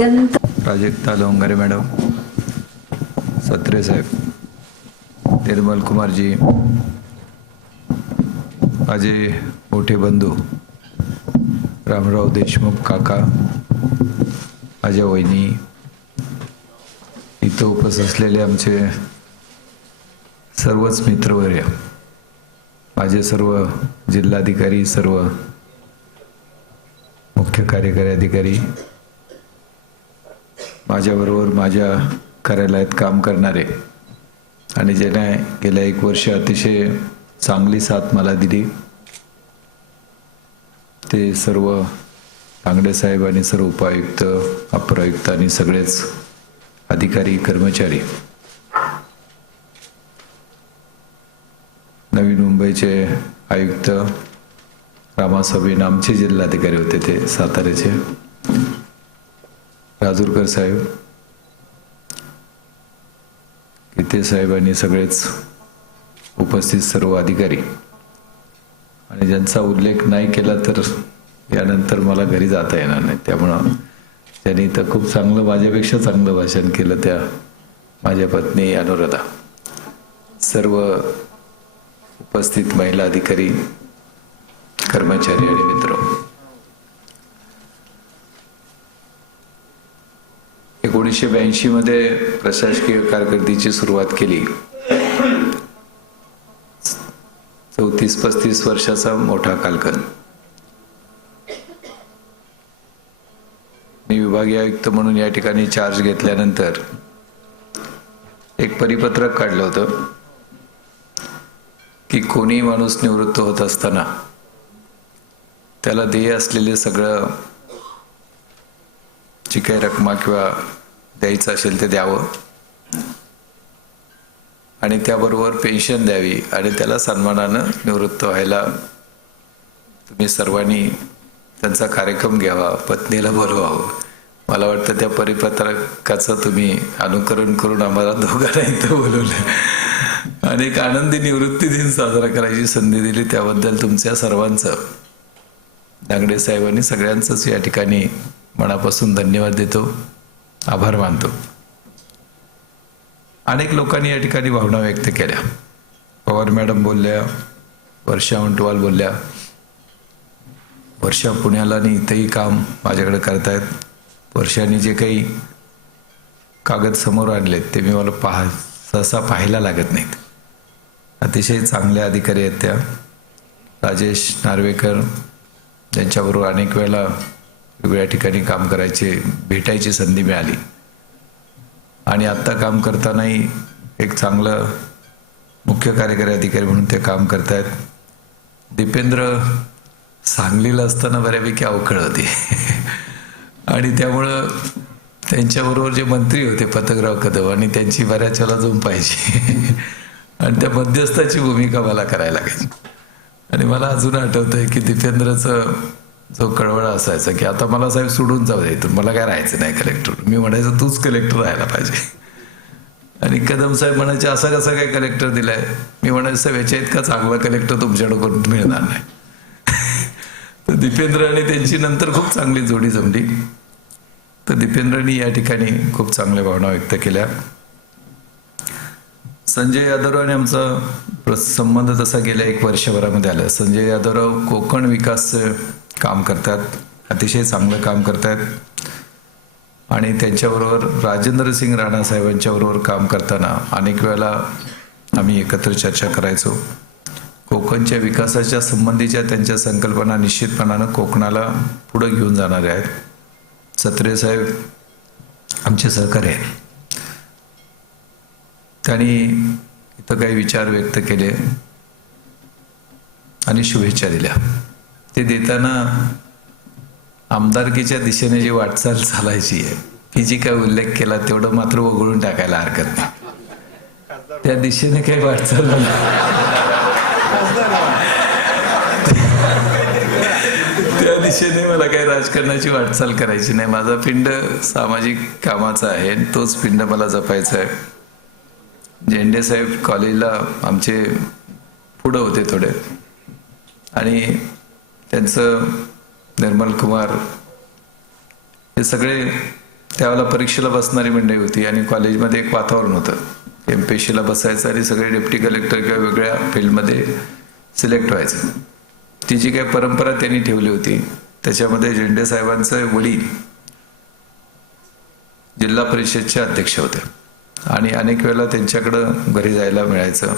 अत्यंत प्राजक्ता लोंगारे मैडम, सत्रे साहेब, निर्मल कुमार जी, माझे मोठे बंधू रामराव देशमुख काका, माझ्या वहिनी, इथं उपस्थित असलेले आमचे सर्वच मित्रवर्य, माझे सर्व जिल्हाधिकारी, सर्व मुख्य कार्यकारी अधिकारी, माझ्याबरोबर माझ्या कार्यालयात काम करणारे आणि ज्याने गेल्या 1 वर्ष अतिशय चांगली साथ मला दिली ते सर्व तांगडे साहेब आणि सर्व उपायुक्त, अपर आयुक्त आणि सगळेच अधिकारी कर्मचारी, नवी मुंबईचे आयुक्त रामासाहेब, आमचे जिल्हाधिकारी होते ते साताऱ्याचे राजूरकर साहेब, गीते साहेब आणि सगळेच उपस्थित सर्व अधिकारी, आणि ज्यांचा उल्लेख नाही केला तर यानंतर मला घरी जाता येणार नाही, त्यामुळं त्यांनी तर खूप चांगलं, माझ्यापेक्षा चांगलं भाषण केलं त्या माझ्या पत्नी अनुराधा, सर्व उपस्थित महिला अधिकारी, कर्मचारी आणि मित्र, 1982 मध्ये प्रशासकीय कारकिर्दीची सुरुवात केली. 34-35 वर्षाचा मोठा कालखंड. मी विभागीय आयुक्त म्हणून या ठिकाणी चार्ज घेतल्यानंतर एक परिपत्रक काढलं होतं की कोणी माणूस निवृत्त होत असताना त्याला देय असलेले सगळं जी काही रक्कम किंवा द्यायचं असेल ते द्यावं आणि त्याबरोबर पेन्शन द्यावी आणि त्याला सन्मानानं निवृत्त व्हायला तुम्ही सर्वांनी त्यांचा कार्यक्रम घ्यावा, पत्नीला बोलवावं. मला वाटतं त्या परिपत्रकाचं तुम्ही अनुकरण करून आम्हाला दोघांना इथं बोलवलं आणि एक आनंदी निवृत्ती दिन साजरा करायची संधी दिली, त्याबद्दल तुमच्या सर्वांचं, दांगडे साहेबांनी सगळ्यांचंच या ठिकाणी मनापासून धन्यवाद देतो, आभार मानतो. अनेक लोकांनी या ठिकाणी भावना व्यक्त केल्या. पवार मॅडम बोलल्या, वर्षा वंटवाल बोलल्या, वर्षा पुण्याला आणि इथंही काम माझ्याकडे करतायत. वर्षाने जे काही कागद समोर आणलेत ते मी मला सहसा पाहायला लागत नाहीत. अतिशय चांगले अधिकारी आहेत त्या. राजेश नार्वेकर, ज्यांच्याबरोबर अनेक वेळेला वेगळ्या ठिकाणी काम करायचे, भेटायची संधी मिळाली आणि आत्ता काम करतानाही एक चांगलं मुख्य कार्यकारी अधिकारी म्हणून ते काम करतायत. दीपेंद्र सांगलीला असताना बऱ्यापैकी अवखळ होती आणि त्यामुळं त्यांच्याबरोबर जे मंत्री होते पतंगराव कदम आणि त्यांची बऱ्याच वेळा झोंब पाहिजे आणि त्या मध्यस्थाची भूमिका मला करायला लागायची. आणि मला अजून आठवतंय की दीपेंद्रचं जो कळवळा असायचा की आता मला साहेब सोडून जाऊ द्या, मला काय राहायचं नाही कलेक्टर. मी म्हणायचं तूच कलेक्टर राहायला पाहिजे. आणि कदम साहेब म्हणायचे असा कसा काय कलेक्टर दिलाय. मी म्हणायचं साहेब याच्या इतका चांगला कलेक्टर तुमच्याकडून मिळणार नाही. तर दीपेंद्र आणि त्यांची नंतर खूप चांगली जोडी जमली. तर दीपेंद्रनी या ठिकाणी खूप चांगल्या भावना व्यक्त केल्या. संजय यादवराव आणि आमचा संबंध तसा गेल्या 1 वर्षभरामध्ये आला. संजय यादवराव कोकण विकास काम करतात, अतिशय चांगलं काम करतात आणि त्यांच्याबरोबर राजेंद्र सिंग राणा साहेबांच्याबरोबर काम करताना अनेक वेळेला आम्ही एकत्र चर्चा करायचो. कोकणच्या विकासाच्या संबंधीच्या त्यांच्या संकल्पना निश्चितपणानं कोकणाला पुढे घेऊन जाणारे आहेत. सत्रे साहेब आमचे सहकारी आहेत. त्यांनी इथं काही विचार व्यक्त केले आणि शुभेच्छा दिल्या. ते देताना आमदारकीच्या दिशेने जी वाटचाल चालायची आहे ती जी काय उल्लेख केला तेवढं मात्र वगळून टाकायला हरकत नाही. त्या दिशेने काही वाटचाल त्या दिशेने मला काही राजकारणाची वाटचाल करायची नाही. माझा पिंड सामाजिक कामाचा आहे, तोच पिंड मला जपायचा आहे. झेंडे साहेब कॉलेजला आमचे पुढं होते थोडे आणि त्यांचं निर्मल कुमार हे सगळे त्यावेळेला परीक्षेला बसणारी मंडळी होती आणि कॉलेजमध्ये एक वातावरण होतं. MPSCला बसायचं आणि सगळे डेप्टी कलेक्टर किंवा वेगळ्या फील्डमध्ये सिलेक्ट व्हायचं. ती जी काही परंपरा त्यांनी ठेवली होती त्याच्यामध्ये झेंडे साहेबांचे वडील जिल्हा परिषदचे अध्यक्ष होते आणि अनेक वेळेला त्यांच्याकडं घरी जायला मिळायचं.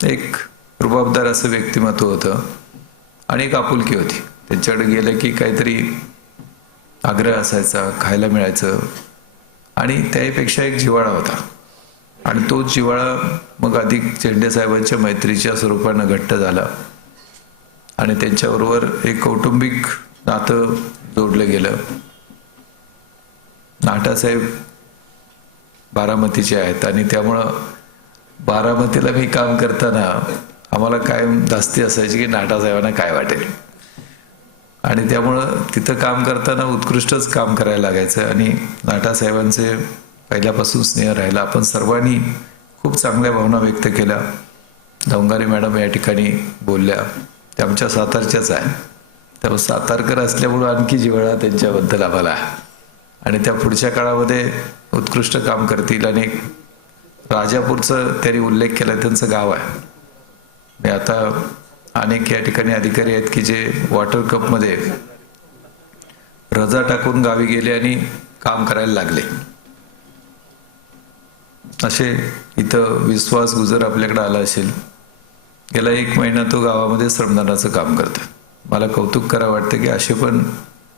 एक रुबाबदार असं व्यक्तिमत्व होतं आणि एक आपुलकी होती. त्यांच्याकडे गेलं की काहीतरी आग्रह असायचा, खायला मिळायचं आणि त्यापेक्षा एक जिव्हाळा होता आणि तोच जिव्हाळा मग अधिक झेंडे साहेबांच्या मैत्रीच्या स्वरूपानं घट्ट झाला आणि त्यांच्याबरोबर एक कौटुंबिक नातं जोडलं गेलं. नाटासाहेब बारामतीचे आहेत आणि त्यामुळं बारामतीला मी काम करताना आम्हाला कायम धास्ती असायची की नाटासाहेबांना काय वाटेल आणि त्यामुळं तिथं काम करताना उत्कृष्टच काम करायला लागायचं आणि नाटासाहेबांचे पहिल्यापासून स्नेह राहिला. आपण सर्वांनी खूप चांगल्या भावना व्यक्त केल्या. दौंगारे मॅडम या ठिकाणी बोलल्या, त्या आमच्या सातारच्याच आहे, त्यामुळे सातारकर असल्यामुळं आणखी जिव्हाळा त्यांच्याबद्दल आम्हाला आणि त्या पुढच्या काळामध्ये उत्कृष्ट काम करतील. आणि राजापूरचं त्यांनी उल्लेख केला, त्यांचं गाव आहे. मी आता अनेक या ठिकाणी अधिकारी आहेत की जे वॉटर कपमध्ये रजा टाकून गावी गेले आणि काम करायला लागले. असे इथं विश्वास गुजर आपल्याकडे आला असेल, गेला 1 महिना तो गावामध्ये श्रमदानाचं काम करतो. मला कौतुक करावं वाटतं की असे पण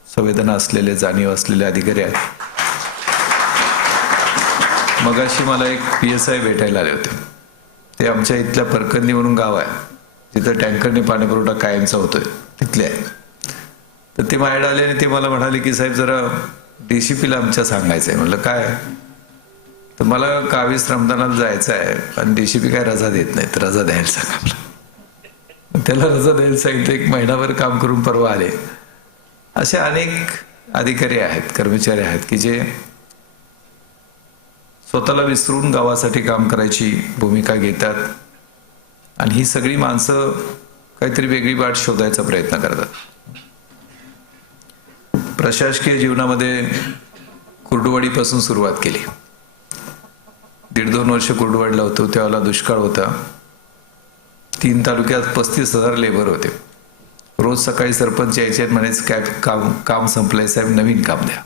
संवेदना असलेले, जाणीव असलेले अधिकारी आहेत. मगाशी मला एक PSI भेटायला आले होते. ते आमच्या इथल्या परकंदी म्हणून गाव आहे, तिथं टँकरने पाणी पुरवठा कायमचा होतोय, तिथले आहे. तर ते माझ्याकडे आले आणि ते मला म्हणाले की साहेब जरा DCPला आमच्या सांगायचं आहे. म्हटलं काय? तर मला गावी श्रमदानाला जायचं आहे आणि DCP काय रजा देत नाही, तर रजा द्यायला सांगा मला. त्याला रजा द्यायला सांगितलं. 1 महिनाभर काम करून परवा आले. असे अनेक अधिकारी आहेत, कर्मचारी आहेत की जे स्वतःला विसरून गावासाठी काम करायची भूमिका घेतात आणि ही सगळी माणसं काहीतरी वेगळी वाट शोधायचा प्रयत्न करतात. प्रशासकीय जीवनामध्ये कुर्डुवाडीपासून सुरुवात केली. 1.5-2 वर्ष कुर्डुवाडीला होतो, त्यावेळेला दुष्काळ होता. 3 तालुक्यात 35,000 लेबर होते. रोज सकाळी सरपंच यायचे आणि म्हणायचं काय काम संपलंय साहेब, नवीन काम द्या.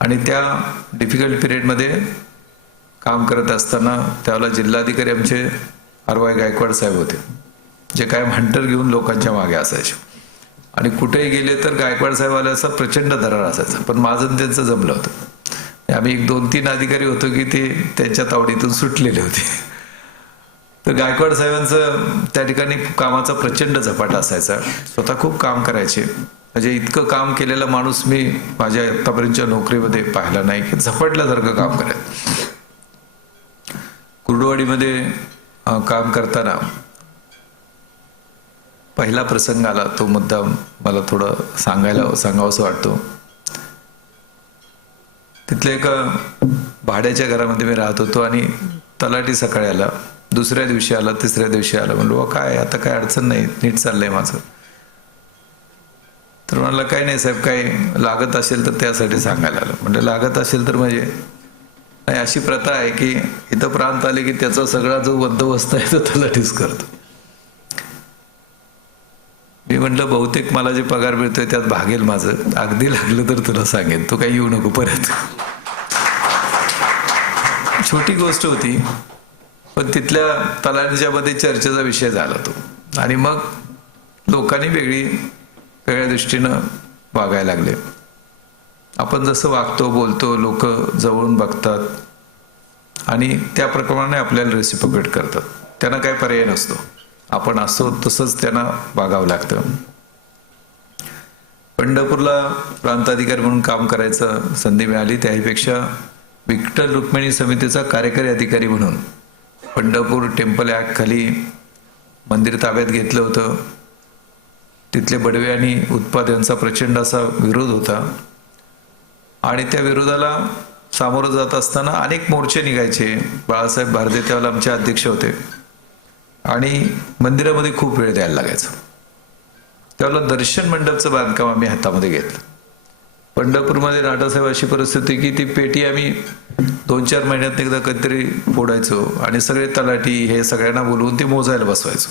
आणि त्या डिफिकल्ट पिरियडमध्ये काम करत असताना त्यावेळेला जिल्हाधिकारी आमचे RY गायकवाड साहेब होते, जे कायम हंटर घेऊन लोकांच्या मागे असायचे आणि कुठेही गेले तर गायकवाड साहेब आल्याचा प्रचंड दरार असायचा. पण माझं त्यांचं जमलं होतं. आम्ही 1-2-3 अधिकारी होतो की ते त्यांच्या तावडीतून सुटलेले होते. तर गायकवाड साहेबांचं त्या ठिकाणी कामाचा प्रचंड झपाटा असायचा. स्वतः खूप काम करायचे. म्हणजे इतकं काम केलेला माणूस मी माझ्या आतापर्यंतच्या नोकरीमध्ये पाहिला नाही की झपाटल्यासारखं काम करायचं. कुर्डुवाडीमध्ये काम करताना पहिला प्रसंग आला, तो मुद्दा मला थोडं सांगावंसं वाटतो. तिथल्या एका भाड्याच्या घरामध्ये मी राहत होतो आणि तलाठी सकाळी आला, दुसऱ्या दिवशी आला, तिसऱ्या दिवशी आला. म्हणलो काय आता काय अडचण नाही, नीट चाललंय माझं. तर म्हणलं काय नाही साहेब, काही लागत असेल तर त्यासाठी सांगायला आलं. म्हणजे लागत असेल तर म्हणजे नाही, अशी प्रथा आहे की इथं प्रांत आले की त्याचा सगळा जो बंदोबस्त आहे तो तलाठीच करतो. मी म्हटलं बहुतेक मला जे पगार मिळतोय त्यात भागेल माझं, अगदी लागलं तर तुला सांगेन, तू काही येऊ नको परत. छोटी गोष्ट होती पण तिथल्या तलाठीच्या मध्ये चर्चेचा विषय झाला तो. आणि मग लोकांनी वेगळ्या दृष्टीनं वागायला लागले. आपण जसं वागतो बोलतो लोक जवळून बघतात आणि त्याप्रमाणे आपल्याला रेसिप्रोकेट करतात. त्यांना काही पर्याय नसतो, आपण असो तसंच त्यांना वागावं लागतं. पंढरपूरला प्रांताधिकारी म्हणून काम करायचं संधी मिळाली. त्याहीपेक्षा विठ्ठल रुक्मिणी समितीचा कार्यकारी अधिकारी म्हणून पंढरपूर टेम्पल ॲक्ट खाली मंदिर ताब्यात घेतलं होतं. तिथले बडवे आणि उत्पादनांचा प्रचंड असा विरोध होता आणि त्या विरोधाला सामोरं जात असताना अनेक मोर्चे निघायचे. बाळासाहेब भारदे त्यावेळेला आमचे अध्यक्ष होते आणि मंदिरामध्ये खूप वेळ द्यायला लागायचा. त्यावेळेला दर्शन मंडपचं बांधकाम आम्ही हातामध्ये घेतलं. पंढरपूरमध्ये नाटासाहेब अशी परिस्थिती की ती पेटी आम्ही 2-4 महिन्यात एकदा कधीतरी फोडायचो आणि सगळे तलाठी हे सगळ्यांना बोलवून ते मोजायला बसवायचो.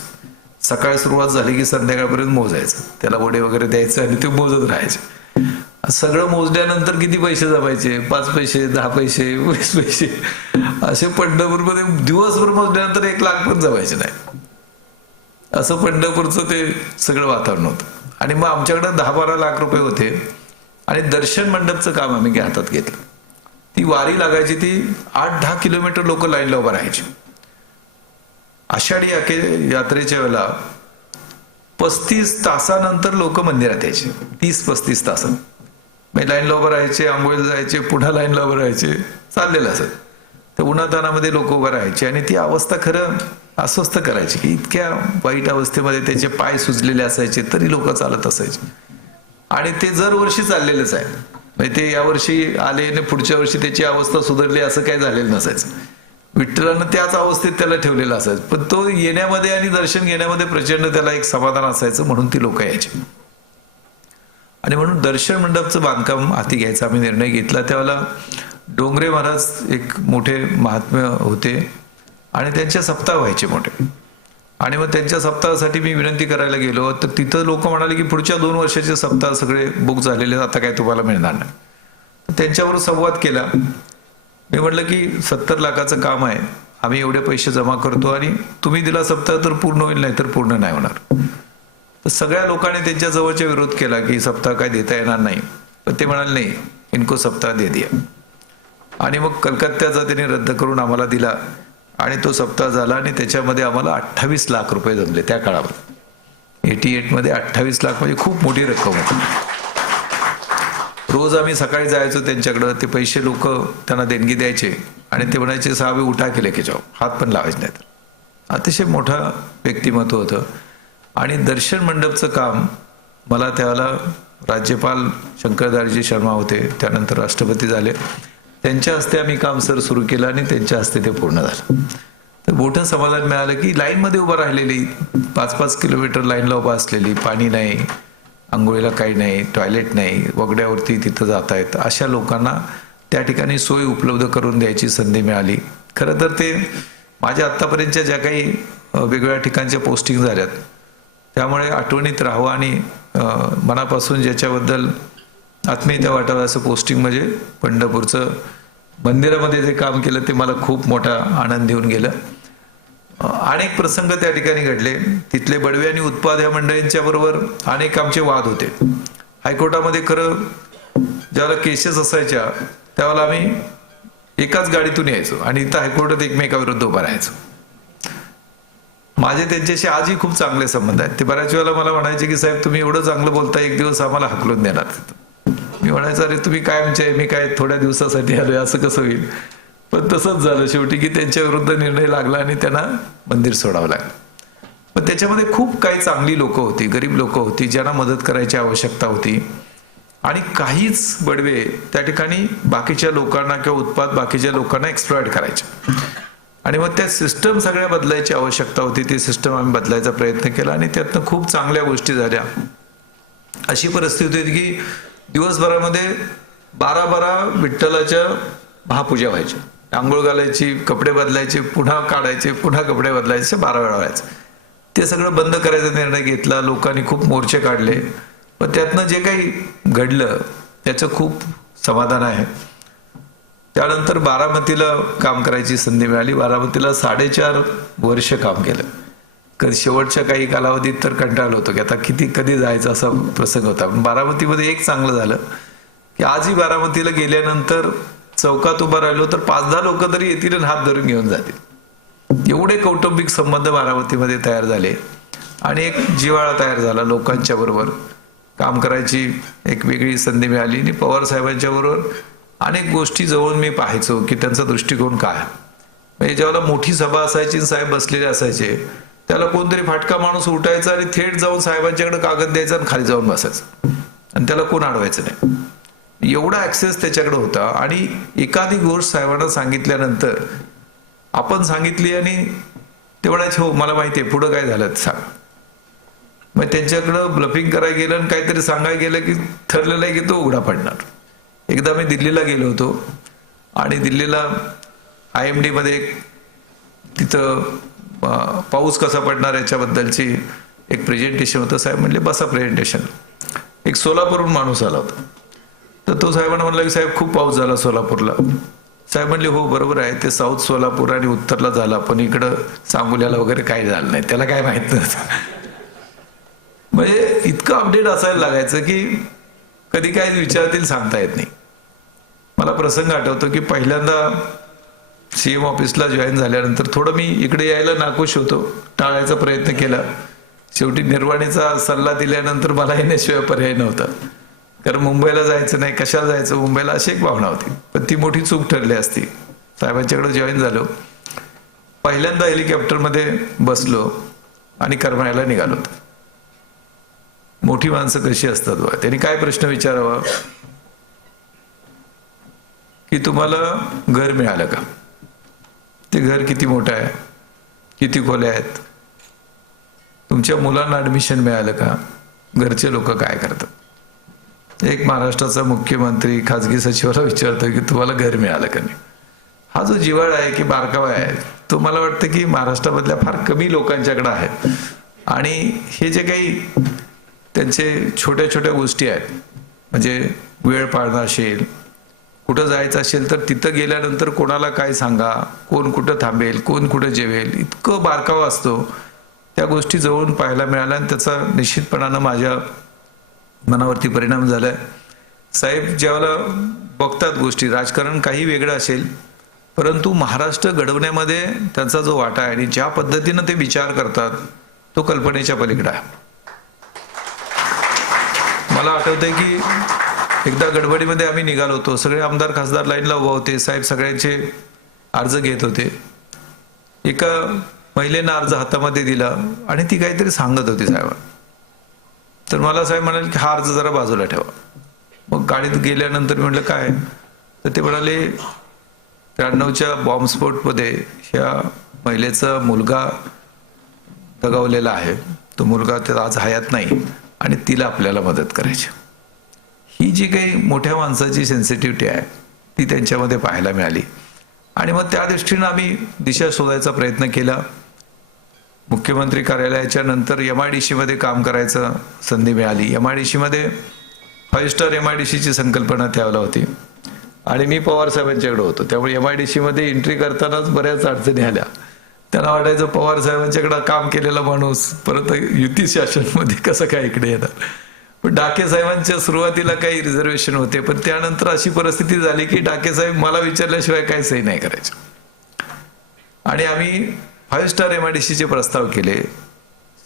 सकाळी सुरुवात झाली की संध्याकाळपर्यंत मोजायचं, त्याला वडे वगैरे द्यायचं आणि ते मोजत राहायचे. सगळं मोजल्यानंतर किती पैसे जमायचे? 5 पैसे, 10 पैसे, 20 पैसे असे पंढरपूरमध्ये दिवसभर मोजल्यानंतर 1 लाख पण जमायचे नाही. असं पंढरपूरचं ते सगळं वातावरण होतं. आणि मग आमच्याकडे 10-12 लाख रुपये होते आणि दर्शन मंडपचं काम आम्ही हातात घेतलं. ती वारी लागायची, ती 8-10 किलोमीटर लोक लाईनला उभं राहायचे. आषाढी यात्रेच्या वेळेला 35 तासानंतर लोक मंदिरात यायचे. 30-35 तासात म्हणजे लाईनला उभं राहायचे, आंघोळीला जायचे, पुन्हा लाईनला उभं राहायचे, चाललेलं असत. तर उन्हातानामध्ये लोक उभं राहायचे आणि ती अवस्था खरं अस्वस्थ करायची की इतक्या वाईट अवस्थेमध्ये त्याचे पाय सुजलेले असायचे तरी लोक चालत असायचे. आणि ते दरवर्षी चाललेलंच आहे, म्हणजे ते यावर्षी आले आणि पुढच्या वर्षी त्याची अवस्था सुधारली असं काही झालेलं नसायचं. विठ्ठलानं त्याच अवस्थेत त्याला ठेवलेलं असायचं, पण तो येण्यामध्ये आणि दर्शन घेण्यामध्ये प्रचंड त्याला एक समाधान असायचं, म्हणून ती लोक यायची. आणि म्हणून दर्शन मंडपचं बांधकाम हाती घ्यायचा आम्ही निर्णय घेतला. त्यावेळेला डोंगरे महाराज एक मोठे महात्म्य होते आणि त्यांचे सप्ताह व्हायचे मोठे. आणि मग त्यांच्या सप्ताहासाठी मी विनंती करायला गेलो तर तिथं लोक म्हणाले की पुढच्या 2 वर्षाचे सप्ताह सगळे बुक झालेले, आता काय तुम्हाला मिळणार नाही. तर त्यांच्यावर संवाद केला. मी म्हटलं की 70 लाखाचं काम आहे, आम्ही एवढे पैसे जमा करतो आणि तुम्ही दिला सप्ताह तर पूर्ण होईल, नाही तर पूर्ण नाही होणार. तर सगळ्या लोकांनी त्यांच्या जवळचा विरोध केला की सप्ताह काय देता येणार नाही. पण ते म्हणाले नाही, इनको सप्ताह दे दिया. आणि मग कलकत्त्याचा त्यांनी रद्द करून आम्हाला दिला आणि तो सप्ताह झाला आणि त्याच्यामध्ये आम्हाला 28 लाख रुपये जमले त्या काळामध्ये. 88 मध्ये 28 लाख म्हणजे खूप मोठी रक्कम होती. रोज आम्ही सकाळी जायचो त्यांच्याकडं, ते पैसे लोक त्यांना देणगी द्यायचे आणि ते म्हणायचे साहेब उठा केले की जाऊ, हात पण लावायचे नाहीत. अतिशय मोठा व्यक्तिमत्व होतं. आणि दर्शन मंडपचं काम मला त्यावेळेला राज्यपाल शंकरदासजी शर्मा होते, त्यानंतर राष्ट्रपती झाले, त्यांच्या हस्ते आम्ही काम सुरू केलं आणि त्यांच्या हस्ते ते पूर्ण झालं. तर मोठं समाधान मिळालं की लाईनमध्ये उभं राहिलेली 5-5 किलोमीटर लाईनला उभं असलेली, पाणी नाही, आंघोळीला काही नाही, टॉयलेट नाही, वगड्यावरती तिथं जात आहेत, अशा लोकांना त्या ठिकाणी सोय उपलब्ध करून द्यायची संधी मिळाली. खरं तर ते माझ्या आत्तापर्यंतच्या ज्या काही वेगवेगळ्या ठिकाणच्या पोस्टिंग झाल्यात त्यामुळे आठवणीत राहावं आणि मनापासून ज्याच्याबद्दल आत्मीयता वाटावं असं पोस्टिंग म्हणजे पंढरपूरचं मंदिरामध्ये जे काम केलं ते मला खूप मोठा आनंद देऊन गेलं. अनेक प्रसंग त्या ठिकाणी घडले. तिथले बडवे आणि उत्पाद या मंडळींच्या बरोबर अनेक आमचे वाद होते. हायकोर्टामध्ये खरं ज्यावेळेला केसेस असायच्या त्यावेळेला आम्ही एकाच गाडीतून यायचो आणि इथं हायकोर्टात एकमेकाविरुद्ध उभा राहायचो. माझे त्यांच्याशी आजही खूप चांगले संबंध आहेत. ते बऱ्याच वेळेला मला म्हणायचे की साहेब तुम्ही एवढं चांगलं बोलता, एक दिवस आम्हाला हाकलून देणार. मी म्हणायचं अरे तुम्ही काय आमचे, मी काय थोड्या दिवसासाठी आलोय, असं कसं होईल. पण तसंच झालं शेवटी की त्यांच्या विरुद्ध निर्णय लागला आणि त्यांना मंदिर सोडावं लागलं. पण त्याच्यामध्ये खूप काही चांगली लोक होती, गरीब लोक होती, ज्यांना मदत करायची आवश्यकता होती. आणि काहीच बडवे त्या ठिकाणी बाकीच्या लोकांना किंवा उत्पाद बाकीच्या लोकांना एक्सप्लॉइट करायचे. आणि मग त्या सिस्टम सगळ्या बदलायची आवश्यकता होती. ती सिस्टम आम्ही बदलायचा प्रयत्न केला आणि त्यातनं खूप चांगल्या गोष्टी झाल्या. अशी परिस्थिती होती की दिवसभरामध्ये 12 विठ्ठलाच्या महापूजा व्हायच्या. आंघोळ घालायची, कपडे बदलायचे, पुन्हा काढायचे, पुन्हा कपडे बदलायचे, 12 वेळा व्हायचं. ते सगळं बंद करायचा निर्णय घेतला. लोकांनी खूप मोर्चे काढले. पण त्यातनं जे काही घडलं त्याचं खूप समाधान आहे. त्यानंतर बारामतीला काम करायची संधी मिळाली. बारामतीला 4.5 वर्ष काम केलं. शेवटच्या काही कालावधीत तर कंटाळलो होतो की आता कधी जायचं असा प्रसंग होता. पण बारामतीमध्ये एक चांगलं झालं की आजही बारामतीला गेल्यानंतर चौकात उभं राहिलो तर 5-10 लोक तरी येतील आणि हात धरून घेऊन जातील. एवढे कौटुंबिक संबंध बारामतीमध्ये तयार झाले आणि एक जिव्हाळा तयार झाला. लोकांच्या बरोबर काम करायची एक वेगळी संधी मिळाली. आणि पवार साहेबांच्या बरोबर अनेक गोष्टी जवळून मी पाहायचो की त्यांचा दृष्टिकोन काय. म्हणजे ज्यावेळेला मोठी सभा असायची, साहेब बसलेले असायचे, त्याला कोणतरी फाटका माणूस उठायचा आणि थेट जाऊन साहेबांच्याकडे कागद द्यायचा आणि खाली जाऊन बसायचं आणि त्याला कोण अडवायचं नाही. एवढा ऍक्सेस त्याच्याकडे होता. आणि एखादी गोष्ट साहेबांना सांगितल्यानंतर आपण सांगितली आणि ते म्हणायचे हो मला माहिती आहे, पुढं काय झालं सांग. मग त्यांच्याकडं ब्लफिंग करायला गेलं आणि काहीतरी सांगायला गेलं की ठरलेलं आहे की तो उघडा पडणार. एकदा मी दिल्लीला गेलो होतो आणि दिल्लीला IMD मध्ये तिथं पाऊस कसा पडणार याच्याबद्दलची एक प्रेझेंटेशन होतं. साहेब म्हणले बसा प्रेझेंटेशन. एक सोलापूरहून माणूस आला होता. तर तो साहेबांना म्हणला की साहेब खूप पाऊस झाला सोलापूरला. साहेब म्हणले हो बरोबर आहे, ते साऊथ सोलापूर आणि उत्तरला झाला, पण इकडं सांगोल्याला वगैरे काही झालं नाही, त्याला काय माहित नव्हतं. म्हणजे इतकं अपडेट असायला लागायचं की कधी काय विचारतील सांगता येत नाही. मला प्रसंग आठवतो की पहिल्यांदा CM ऑफिसला जॉईन झाल्यानंतर थोडं मी इकडे यायला नाखुश होतो, टाळायचा प्रयत्न केला. शेवटी निर्वाणीचा सल्ला दिल्यानंतर मला येण्याशिवाय पर्याय नव्हता, कारण मुंबईला जायचं नाही, कशाला जायचं मुंबईला, अशी एक भावना होती. पण ती मोठी चूक ठरली असती. साहेबांच्याकडे जॉईन झालो, पहिल्यांदा हेलिकॉप्टरमध्ये बसलो आणि करमाळ्याला निघालो. मोठी माणसं कशी असतात बा, त्यांनी काय प्रश्न विचारावा की तुम्हाला घर मिळालं का, ते घर किती मोठं आहे, किती खोल्या आहेत, तुमच्या मुलांना ऍडमिशन मिळालं का, घरचे लोक काय करतात. एक महाराष्ट्राचा मुख्यमंत्री खाजगी सचिवाला विचारतो की तुम्हाला घर मिळालं का नाही. हा जो जिव्हाळा आहे की बारकावा आहे, तो मला वाटतं की महाराष्ट्रामधल्या फार कमी लोकांच्याकडे आहे. आणि हे जे काही त्यांचे छोट्या छोट्या गोष्टी आहेत, म्हणजे वेळ पाळणं असेल, कुठं जायचं असेल तर तिथं गेल्यानंतर कोणाला काय सांगा, कोण कुठं थांबेल, कोण कुठं जेवेल, इतकं बारकावा असतो. त्या गोष्टी जवळून पाहायला मिळाल्या आणि त्याचा निश्चितपणानं माझ्या मनावरती परिणाम झालाय. साहेब ज्यावेळेला बघतात गोष्टी, राजकारण काही वेगळं असेल, परंतु महाराष्ट्र घडवण्यामध्ये त्यांचा जो वाटा आहे आणि ज्या पद्धतीनं ते विचार करतात तो कल्पनेच्या पलीकडे आहे. मला आठवतंय की एकदा गडबडीमध्ये आम्ही निघालो होतो, सगळे आमदार खासदार लाईनला उभा होते, साहेब सगळ्यांचे अर्ज घेत होते. एका महिलेनं अर्ज हातामध्ये दिला आणि ती काहीतरी सांगत होती साहेब. तर मला साहेब म्हणाले की हा अर्ज जरा बाजूला ठेवा. मग गाडीत गेल्यानंतर म्हटलं काय, तर ते म्हणाले 93च्या बॉम्बस्फोटमध्ये ह्या महिलेचा मुलगा दगावलेला आहे, तो मुलगा त्यात आज हयात नाही आणि तिला आपल्याला मदत करायची. ही जी काही मोठ्या माणसाची सेन्सिटिव्हिटी आहे ती त्यांच्यामध्ये पाहायला मिळाली. आणि मग त्या दृष्टीनं आम्ही दिशा शोधायचा प्रयत्न केला. मुख्यमंत्री कार्यालयाच्या नंतर MIDC मध्ये काम करायचं संधी मिळाली. MIDC मध्ये 5 स्टार MIDCची संकल्पना त्यावेळेला होती आणि मी पवार साहेबांच्याकडे होतो, त्यामुळे MIDC मध्ये एंट्री करतानाच बऱ्याच अडचणी आल्या. त्यांना वाटायचं पवार साहेबांच्याकडे काम केलेला माणूस परत युती शासनमध्ये कसं काय इकडे येणार. पण डाके साहेबांच्या सुरुवातीला काही रिझर्वेशन होते, पण त्यानंतर अशी परिस्थिती झाली की डाके साहेब मला विचारल्याशिवाय काही सही नाही करायचे. आणि आम्ही 5 स्टार MIDCचे प्रस्ताव केले.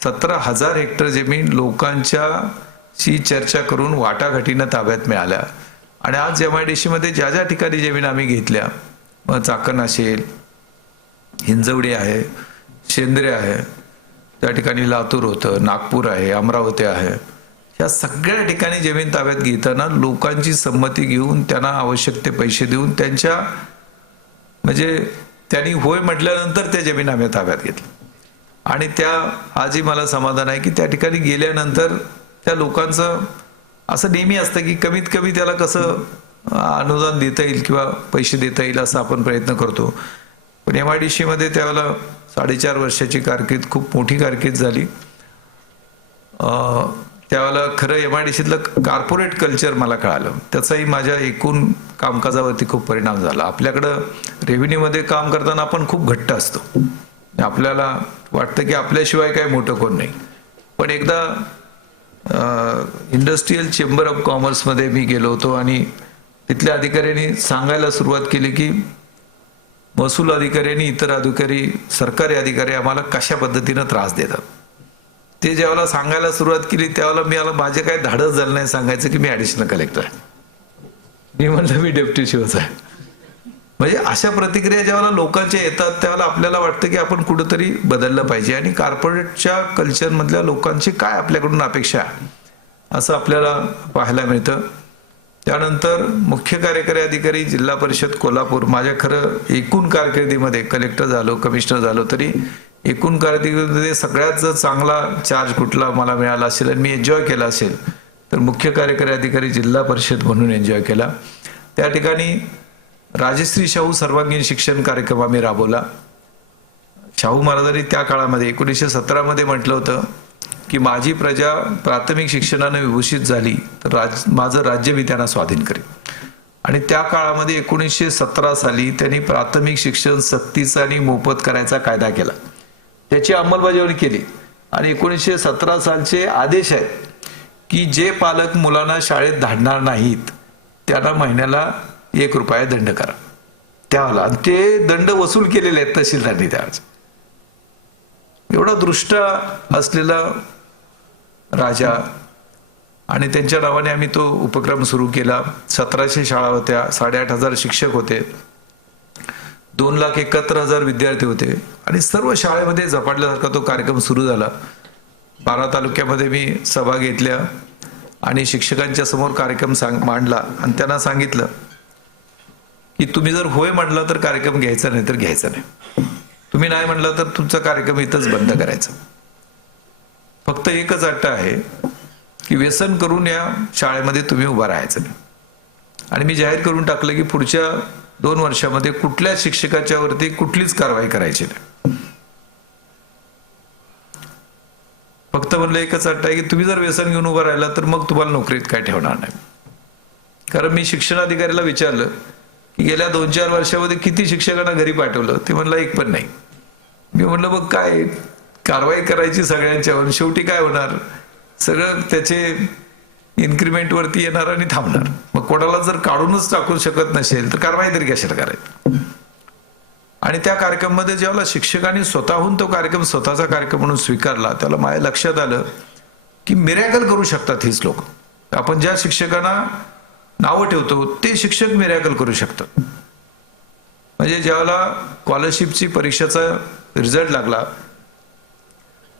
17,000 हेक्टर जमीन लोकांच्याशी चर्चा करून वाटाघाटीनं ताब्यात मिळाल्या. आणि आज MIDC मध्ये ज्या ज्या ठिकाणी जमीन आम्ही घेतल्या, मग चाकण असेल, हिंजवडी आहे, शेंद्रे आहे, त्या ठिकाणी लातूर होतं, नागपूर आहे, अमरावती आहे, या सगळ्या ठिकाणी जमीन ताब्यात घेताना लोकांची संमती घेऊन त्यांना आवश्यक ते पैसे देऊन त्यांच्या म्हणजे त्यांनी होय म्हटल्यानंतर त्या जमीन आम्ही ताब्यात घेतल्या. आणि त्या आजही मला समाधान आहे की त्या ठिकाणी गेल्यानंतर त्या लोकांचं असं नेहमी असतं की कमीत कमी त्याला कसं अनुदान देता येईल किंवा पैसे देता येईल असा आपण प्रयत्न करतो. पण MIDC मध्ये त्यावेळेला 4.5 वर्षाची कारकीर्द, खूप मोठी कारकीर्द झाली. त्यावेळेला खरं MIDCतलं कॉर्पोरेट कल्चर मला कळालं, त्याचाही माझ्या एकूण कामकाजावरती खूप परिणाम झाला. आपल्याकडं रेव्हेन्यूमध्ये काम करताना आपण खूप घट्ट असतो, आपल्याला वाटतं की आपल्याशिवाय काही मोठं कोण नाही. पण एकदा इंडस्ट्रीयल चेंबर ऑफ कॉमर्समध्ये मी गेलो होतो आणि तिथल्या अधिकाऱ्यांनी सांगायला सुरुवात केली की महसूल अधिकाऱ्यांनी, इतर अधिकारी, सरकारी अधिकारी आम्हाला कशा पद्धतीनं त्रास देतात. ते ज्यावेळेला सांगायला सुरुवात केली त्यावेळेला माझे काय धाडस झालं नाही सांगायचं की मी ॲडिशनल कलेक्टर आहे. मी म्हटलं मी डेप्टी शिवच आहे. म्हणजे अशा प्रतिक्रिया ज्यावेळेला लोकांच्या येतात त्यावेळेला आपल्याला वाटतं की आपण कुठंतरी बदललं पाहिजे आणि कॉर्पोरेटच्या कल्चरमधल्या लोकांची काय आपल्याकडून अपेक्षा आहे असं आपल्याला पाहायला मिळतं. त्यानंतर मुख्य कार्यकारी अधिकारी जिल्हा परिषद कोल्हापूर, माझ्या खरं एकूण कारकिर्दीमध्ये कलेक्टर झालो, कमिशनर झालो, तरी एकूण कारकिर्दीमध्ये सगळ्यात जर चांगला चार्ज कुठला मला मिळाला असेल आणि मी एन्जॉय केला असेल तर मुख्य कार्यकारी अधिकारी जिल्हा परिषद म्हणून एन्जॉय केला. त्या ठिकाणी राजश्री शाहू सर्वांगीण शिक्षण कार्यक्रम आम्ही राबवला. शाहू महाराजांनी त्या काळामध्ये 1917 मध्ये म्हटलं होतं की माझी प्रजा प्राथमिक शिक्षणाने विभूषित झाली तर माझं राज्य मी त्यांना स्वाधीन करेन. आणि त्या काळामध्ये 1917 साली त्यांनी प्राथमिक शिक्षण सक्तीचा आणि मोफत करायचा कायदा केला, त्याची अंमलबजावणी केली. आणि 1917 सालचे आदेश आहेत की जे पालक मुलांना शाळेत धाडणार नाहीत त्यांना महिन्याला 1 रुपया दंड करा. त्याला ते दंड वसूल केलेले आहेत तहसीलदारांनी त्यावेळेस. एवढा दृष्ट असलेला राजा, आणि त्यांच्या नावाने आम्ही तो उपक्रम सुरू केला. 1700 शाळा होत्या, 8,500 शिक्षक होते, 2,71,000 विद्यार्थी होते आणि सर्व शाळेमध्ये झपाटल्यासारखा तो कार्यक्रम सुरू झाला. 12 तालुक्यामध्ये मी सभा घेतल्या आणि शिक्षकांच्या समोर कार्यक्रम मांडला आणि त्यांना सांगितलं की तुम्ही जर होय म्हटलं तर कार्यक्रम घ्यायचा नाही तर घ्यायचा नाही, तुम्ही नाही म्हटलं तर तुमचा कार्यक्रम इथंच बंद करायचा. फक्त एकच अट आहे की व्यसन करून या शाळेमध्ये तुम्ही उभा राहायचं नाही. आणि मी जाहीर करून टाकलं की पुढच्या 2 वर्षामध्ये कुठल्या शिक्षकाच्या वरती कुठलीच कारवाई करायची नाही. फक्त म्हणलं एकच अट आहे की तुम्ही जर व्यसन घेऊन उभा राहिला तर मग तुम्हाला नोकरीत काय ठेवणार नाही. कारण मी शिक्षणाधिकाऱ्याला विचारलं की गेल्या 2-4 वर्षामध्ये किती शिक्षकांना घरी पाठवलं, ते म्हणलं एक पण नाही. मी म्हणलं मग काय कारवाई करायची सगळ्यांच्यावर, शेवटी काय होणार, सगळं त्याचे इन्क्रीमेंट वरती येणार आणि थांबणार. मग कोणाला जर काढूनच टाकू शकत नसेल तर कारवाई तरी कशाला करायची. आणि त्या कार्यक्रमामध्ये जेव्हा शिक्षकांनी स्वतःहून तो कार्यक्रम स्वतःचा कार्यक्रम म्हणून स्वीकारला त्याला माझ्या लक्षात आलं की मिरॅकल करू शकतात हीच लोक. आपण ज्या शिक्षकांना नावं ठेवतो ते शिक्षक मिरॅकल करू शकतात. म्हणजे ज्यावेळेला स्कॉलरशिपची परीक्षेचा रिझल्ट लागला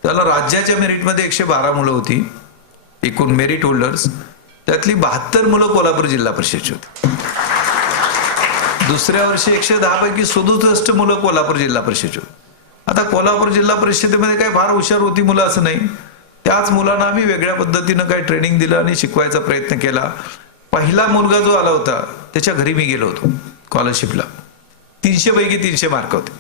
त्याला राज्याच्या मेरिटमध्ये 112 मुलं होती एकूण मेरिट होल्डर्स, त्यातली 72 मुलं कोल्हापूर जिल्हा परिषदची होती. दुसऱ्या वर्षी 110 पैकी 67 मुलं कोल्हापूर जिल्हा परिषदची होती. आता कोल्हापूर जिल्हा परिषदेमध्ये काही फार हुशार होती मुलं असं नाही, त्याच मुलांना आम्ही वेगळ्या पद्धतीनं काही ट्रेनिंग दिलं आणि शिकवायचा प्रयत्न केला. पहिला मुलगा जो आला होता त्याच्या घरी मी गेलो होतो स्कॉलरशिपला, 300 पैकी 300 मार्क होते.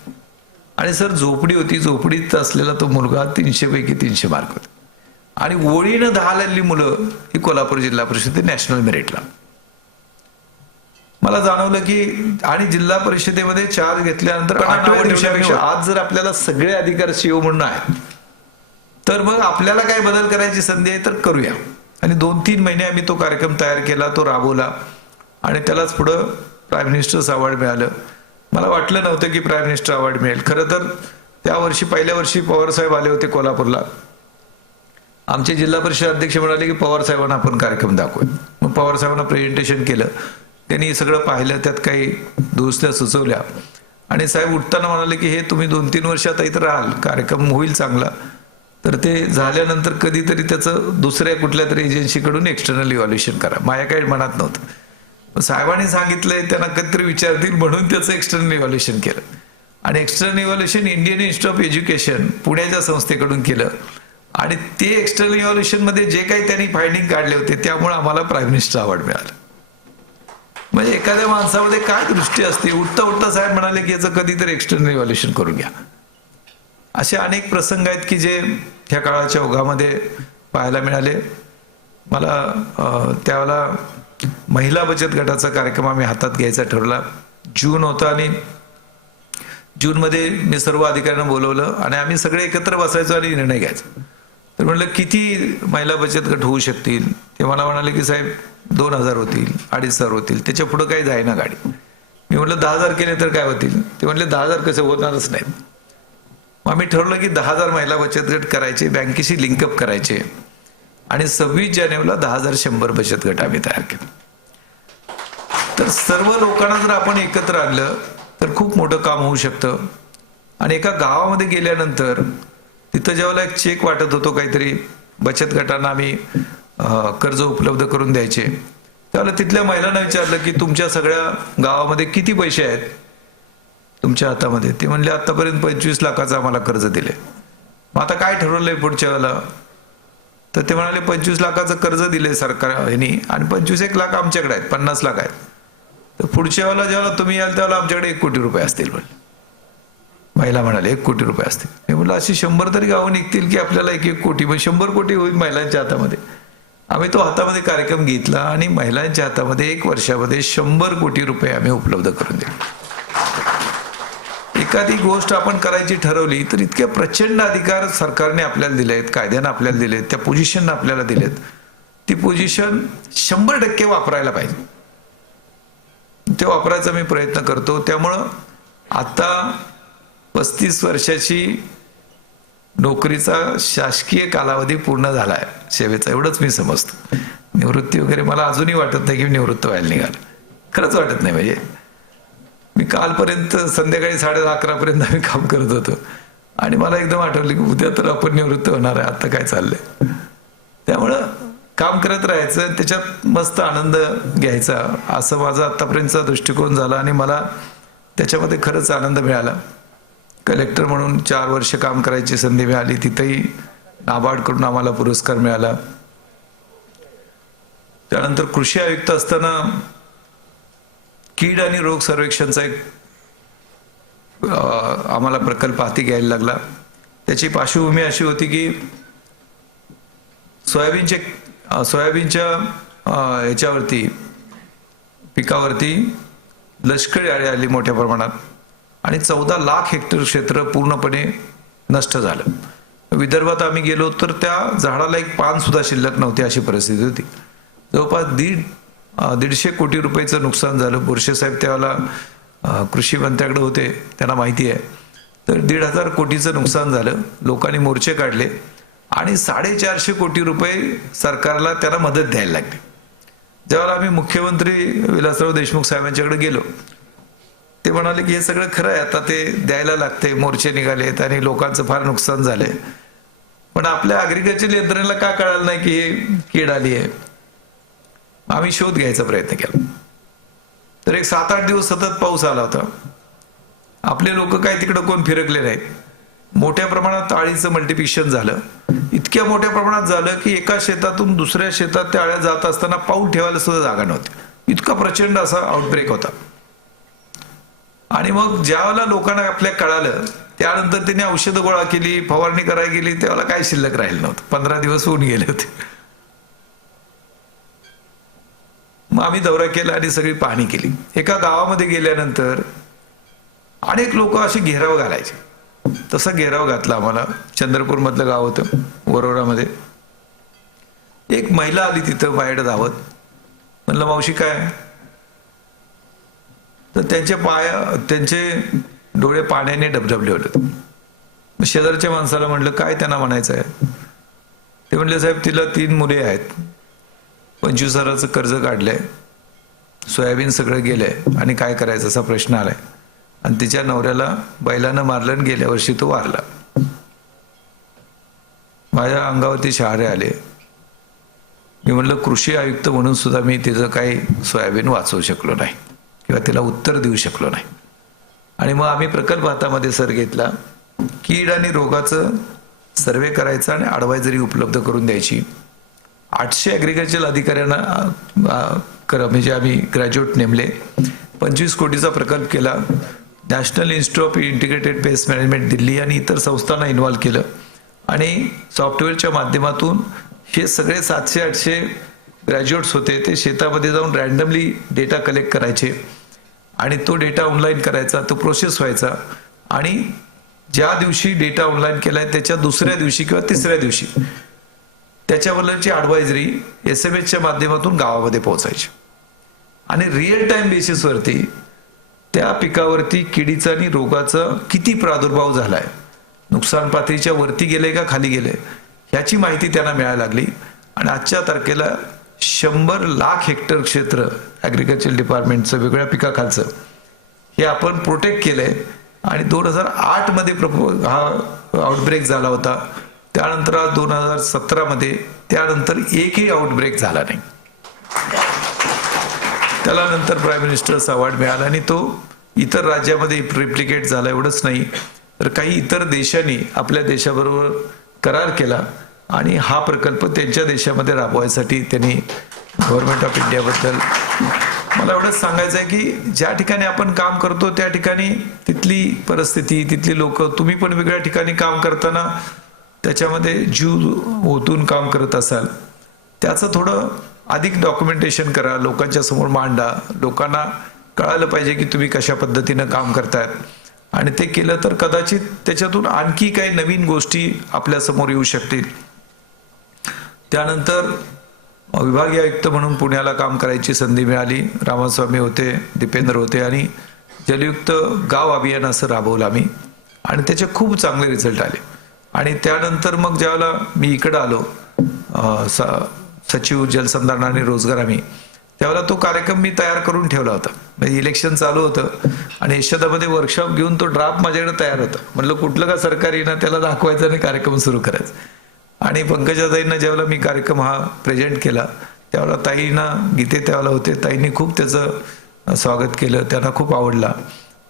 आणि सर झोपडी होती, झोपडीत असलेला तो मुलगा 300 पैकी 300 मार्क होते. आणि ओळीनं 10 लागली मुलं ही कोल्हापूर जिल्हा परिषद नॅशनल मेरिटला. मला जाणवलं की आणि जिल्हा परिषदेमध्ये चार्ज घेतल्यानंतर 8व्या दिवसापेक्षा आज जर आपल्याला सगळे अधिकार सीओ म्हणून आहेत तर मग आपल्याला काय बदल करायची संधी आहे तर करूया. आणि 2-3 महिने आम्ही तो कार्यक्रम तयार केला, तो राबवला आणि त्यालाच पुढं प्राईम मिनिस्टर्स अवॉर्ड मिळालं. मला वाटलं नव्हतं की प्राईम मिनिस्टर अवॉर्ड मिळेल. खरं तर त्या वर्षी पहिल्या वर्षी पवार साहेब आले होते कोल्हापूरला. आमचे जिल्हा परिषद अध्यक्ष म्हणाले की पवार साहेबांना आपण कार्यक्रम दाखवूया. मग पवार साहेबांना प्रेझेंटेशन केलं, त्यांनी सगळं पाहिलं, त्यात काही दुरुस्त्या सुचवल्या आणि साहेब उठताना म्हणाले की हे तुम्ही 2-3 वर्षात इथं राहाल, कार्यक्रम होईल चांगला, तर ते झाल्यानंतर कधीतरी त्याचं दुसऱ्या कुठल्या तरी एजन्सीकडून एक्सटर्नल इव्हॅल्युएशन करा. माझ्या काही मनात नव्हतं. साहेबांनी सांगितलंय त्यांना कधीतरी विचारतील म्हणून त्याचं एक्सटर्नल इव्हॅल्युएशन केलं. आणि external evaluation Indian institute of education पुण्याच्या संस्थेकडून केलं. आणि ते एक्सटर्नल इव्हॅल्युएशन मध्ये जे काही त्यांनी फायंडिंग काढले होते त्यामुळे आम्हाला प्राईम मिनिस्टर अवॉर्ड मिळाला. म्हणजे एखाद्या माणसामध्ये काय दृष्टी असते. उठता उठता साहेब म्हणाले की याचं कधीतरी एक्सटर्नल इव्हॅल्युएशन करून घ्या. असे अनेक प्रसंग आहेत की जे ह्या काळाच्या ओघामध्ये पाहायला मिळाले. मला त्यावेळेला महिला बचत गटाचा कार्यक्रम आम्ही हातात घ्यायचा ठरवला. जून होता आणि जूनमध्ये मी सर्व अधिकाऱ्यांना बोलवलं आणि आम्ही सगळे एकत्र बसायचो आणि निर्णय घ्यायचा. तर म्हटलं किती महिला बचत गट होऊ शकतील. ते मला म्हणाले की साहेब 2,000 होतील, 2,500 होतील, त्याच्या पुढं काही जाईना गाडी. मी म्हटलं 10,000 केले तर काय होतील. ते म्हटले 10,000 कसे होणारच नाहीत. मग आम्ही ठरवलं की 10,000 महिला बचत गट करायचे, बँकेशी लिंकअप करायचे आणि 26 जानेवारीला 10,100 बचत गट आम्ही तयार केले. तर सर्व लोकांना जर आपण एकत्र आणलं तर खूप मोठं काम होऊ शकतं. आणि एका गावामध्ये गेल्यानंतर तिथं जेव्हा एक चेक वाटत होतो काहीतरी बचत गटांना आम्ही कर्ज उपलब्ध करून द्यायचे, त्यावेळेला तिथल्या महिलांना विचारलं की तुमच्या सगळ्या गावामध्ये किती पैसे आहेत तुमच्या हातामध्ये. ते म्हणले आतापर्यंत 25 लाखाचं आम्हाला कर्ज दिले. मग आता काय ठरवलंय पुढच्या वेळेला. तर ते म्हणाले 25 लाखाचं कर्ज दिले सरकार ह्यांनी आणि 25-1 लाख आमच्याकडे आहेत, 50 लाख आहेत. तर पुढच्या वेळेला जेव्हा तुम्ही याल त्यावेळेला आमच्याकडे 1 कोटी रुपये असतील म्हणले. महिला म्हणाले 1 कोटी रुपये असतील. मी म्हटलं अशी 100 तरी गावं निघतील की आपल्याला 1 कोटी, मग 100 कोटी होईल महिलांच्या हातामध्ये. आम्ही तो हातामध्ये कार्यक्रम घेतला आणि महिलांच्या हातामध्ये 1 वर्षामध्ये 100 कोटी रुपये आम्ही उपलब्ध करून दिले. एखादी गोष्ट आपण करायची ठरवली तर इतके प्रचंड अधिकार सरकारने आपल्याला दिलेत, कायद्यानं आपल्याला दिलेत, त्या पोझिशननं आपल्याला दिलेत. ती पोझिशन 100% वापरायला पाहिजे. ते वापरायचा मी प्रयत्न करतो. त्यामुळं आता 35 वर्षाची नोकरीचा शासकीय कालावधी पूर्ण झाला आहे सेवेचा, एवढंच मी समजतो. निवृत्ती वगैरे मला अजूनही वाटत नाही की मी निवृत्त व्हायला निघाल, खरंच वाटत नाही. म्हणजे मी कालपर्यंत संध्याकाळी 11:30 पर्यंत आम्ही काम करत होतो आणि मला एकदम आठवलं की उद्या तर आपण निवृत्त होणार आहे, आता काय चाललंय. त्यामुळं काम करत राहायचं, त्याच्यात मस्त आनंद घ्यायचा, असं माझा आत्तापर्यंतचा दृष्टिकोन झाला आणि मला त्याच्यामध्ये खरंच आनंद मिळाला. कलेक्टर म्हणून 4 वर्ष काम करायची संधी मिळाली, तिथेही नाबार्डकडून आम्हाला पुरस्कार मिळाला. त्यानंतर कृषी आयुक्त असताना कीड आणि रोग सर्वेक्षणचा एक आम्हाला प्रकल्प हाती घ्यायला लागला. त्याची पार्श्वभूमी अशी होती की सोयाबीनच्या याच्यावरती पिकावरती लष्करी अळी आली मोठ्या प्रमाणात आणि 14 लाख हेक्टर क्षेत्र पूर्णपणे नष्ट झालं. विदर्भात आम्ही गेलो तर त्या झाडाला एक पान सुद्धा शिल्लक नव्हती, अशी परिस्थिती होती. जवळपास 150 कोटी रुपयाचं नुकसान झालं. बोरसे साहेब त्यावेळेला कृषी मंत्र्याकडे होते, त्यांना माहिती आहे. तर 1,500 कोटीचं नुकसान झालं. लोकांनी मोर्चे काढले आणि 450 कोटी रुपये सरकारला त्यांना मदत द्यायला लागली. ज्यावेळेला आम्ही मुख्यमंत्री विलासराव देशमुख साहेबांच्याकडे गेलो, ते म्हणाले की हे सगळं खरं आहे, आता ते द्यायला लागते, मोर्चे निघालेत आणि लोकांचं फार नुकसान झालंय, पण आपल्या अग्रिकल्चर यंत्रणेला का कळालं नाही की हे कीड आली आहे. आम्ही शोध घ्यायचा प्रयत्न केला. तर एक 7-8 दिवस सतत पाऊस आला होता. आपले लोक काय तिकडं कोण फिरकले नाहीत. मोठ्या प्रमाणात अळीचं मल्टिप्लिकेशन झालं. इतक्या मोठ्या प्रमाणात झालं की एका शेतातून दुसऱ्या शेतात त्या अळ्या जात असताना पाऊल ठेवायला सुद्धा जागा नव्हती. इतका प्रचंड असा आउटब्रेक होता. आणि मग ज्यावेळेला लोकांना आपल्या कळालं त्यानंतर त्यांनी औषधं गोळा केली, फवारणी करायला गेली, त्यावेळेला काय शिल्लक राहिलं नव्हतं. 15 दिवस होऊन गेले होते. मग आम्ही दौरा केला आणि सगळी पाहणी केली. एका गावामध्ये गेल्यानंतर अनेक लोक असे घेराव घालायचे. तसा घेराव घातला आम्हाला. चंद्रपूर मधलं गाव होतं, वरोरामध्ये. एक महिला आली तिथं माझ्याकडे धावत. म्हणलं मावशी काय? तर त्यांचे डोळे पाण्याने डबडबले होते. शेजारच्या माणसाला म्हणलं काय त्यांना म्हणायचं आहे? ते म्हणले साहेब तिला 3 मुले आहेत, 25,000चं कर्ज काढलंय, सोयाबीन सगळं गेलंय आणि काय करायचं असा प्रश्न आलाय. आणि तिच्या नवऱ्याला बैलानं मारलं आणि गेल्या वर्षी तो वारला. माझ्या अंगावरती शहारे आले. मी म्हणलं कृषी आयुक्त म्हणून सुद्धा मी तिचं काही सोयाबीन वाचवू शकलो नाही किंवा तिला उत्तर देऊ शकलो नाही. आणि मग आम्ही प्रकल्प हातामध्ये सर घेतला. कीड आणि रोगाचं सर्वे करायचा आणि ॲडवायझरी उपलब्ध करून द्यायची. 800 ॲग्रिकल्चर अधिकाऱ्यांना म्हणजे आम्ही ग्रॅज्युएट नेमले. 25 कोटीचा प्रकल्प केला. National institute of integrated pest management Delhi आणि इतर संस्थांना इन्व्हॉल्व केलं आणि सॉफ्टवेअरच्या माध्यमातून हे सगळे 700-800 ग्रॅज्युएट्स होते, ते शेतामध्ये जाऊन रॅन्डमली डेटा कलेक्ट करायचे आणि तो डेटा ऑनलाईन करायचा, तो प्रोसेस व्हायचा आणि ज्या दिवशी डेटा ऑनलाईन केलाय त्याच्या दुसऱ्या दिवशी किंवा तिसऱ्या दिवशी त्याच्याबद्दलची ॲडवायझरी SMS च्या माध्यमातून गावामध्ये पोहोचायची आणि रिअल टाइम बेसिसवरती त्या पिकावरती किडीचा आणि रोगाचा किती प्रादुर्भाव झालाय, नुकसान पातळीच्या वरती गेले का खाली गेले, ह्याची माहिती त्यांना मिळायला लागली. आणि आजच्या तारखेला 100 लाख हेक्टर क्षेत्र ॲग्रिकल्चर डिपार्टमेंटचं वेगळ्या पिकाखालचं हे आपण प्रोटेक्ट केलंय. आणि 2008 मध्ये हा आउटब्रेक झाला होता. त्यानंतर 2017 मध्ये त्यानंतर एकही आउटब्रेक झाला नाही. त्याला नंतर प्राईम मिनिस्टर्स अवॉर्ड मिळाला आणि तो इतर राज्यामध्ये रिप्लिकेट झाला. एवढंच नाही तर काही इतर देशांनी आपल्या देशाबरोबर करार केला आणि हा प्रकल्प त्यांच्या देशामध्ये राबवायसाठी त्यांनी गव्हर्नमेंट ऑफ इंडियाबद्दल मला एवढंच सांगायचं आहे की ज्या ठिकाणी आपण काम करतो त्या ठिकाणी तिथली परिस्थिती, तिथली लोक, तुम्ही पण वेगळ्या ठिकाणी काम करताना त्याच्यामध्ये जीव ओतून काम करत असाल, त्याचं थोडं अधिक डॉक्युमेंटेशन करा, लोकांच्या समोर मांडा, लोकांना कळायला पाहिजे की तुम्ही कशा पद्धतीनं काम करतायत. आणि ते केलं तर कदाचित त्याच्यातून आणखी काही नवीन गोष्टी आपल्या समोर येऊ शकतील. त्यानंतर विभागीय आयुक्त म्हणून पुण्याला काम करायची संधी मिळाली. रामास्वामी होते, दीपेंद्र होते आणि जलयुक्त गाव अभियान असं राबवलं आम्ही आणि त्याचे खूप चांगले रिझल्ट आले. आणि त्यानंतर मग ज्यावेळेला मी इकडं आलो सचिव जलसंधारण आणि रोजगार आम्ही, त्यावेळेला तो कार्यक्रम मी तयार करून ठेवला होता. म्हणजे इलेक्शन चालू होतं आणि यशोदामध्ये वर्कशॉप घेऊन तो ड्राफ्ट माझ्याकडे तयार होता. म्हटलं कुठलं का सरकारी ना त्याला दाखवायचं आणि कार्यक्रम सुरू करायचा. आणि पंकजाताईंना ज्यावेळेला मी कार्यक्रम हा प्रेझेंट केला त्यावेळेला ताईंना, गीते त्यावेळेला होते, ताईंनी खूप त्याचं स्वागत केलं, त्यांना खूप आवडला.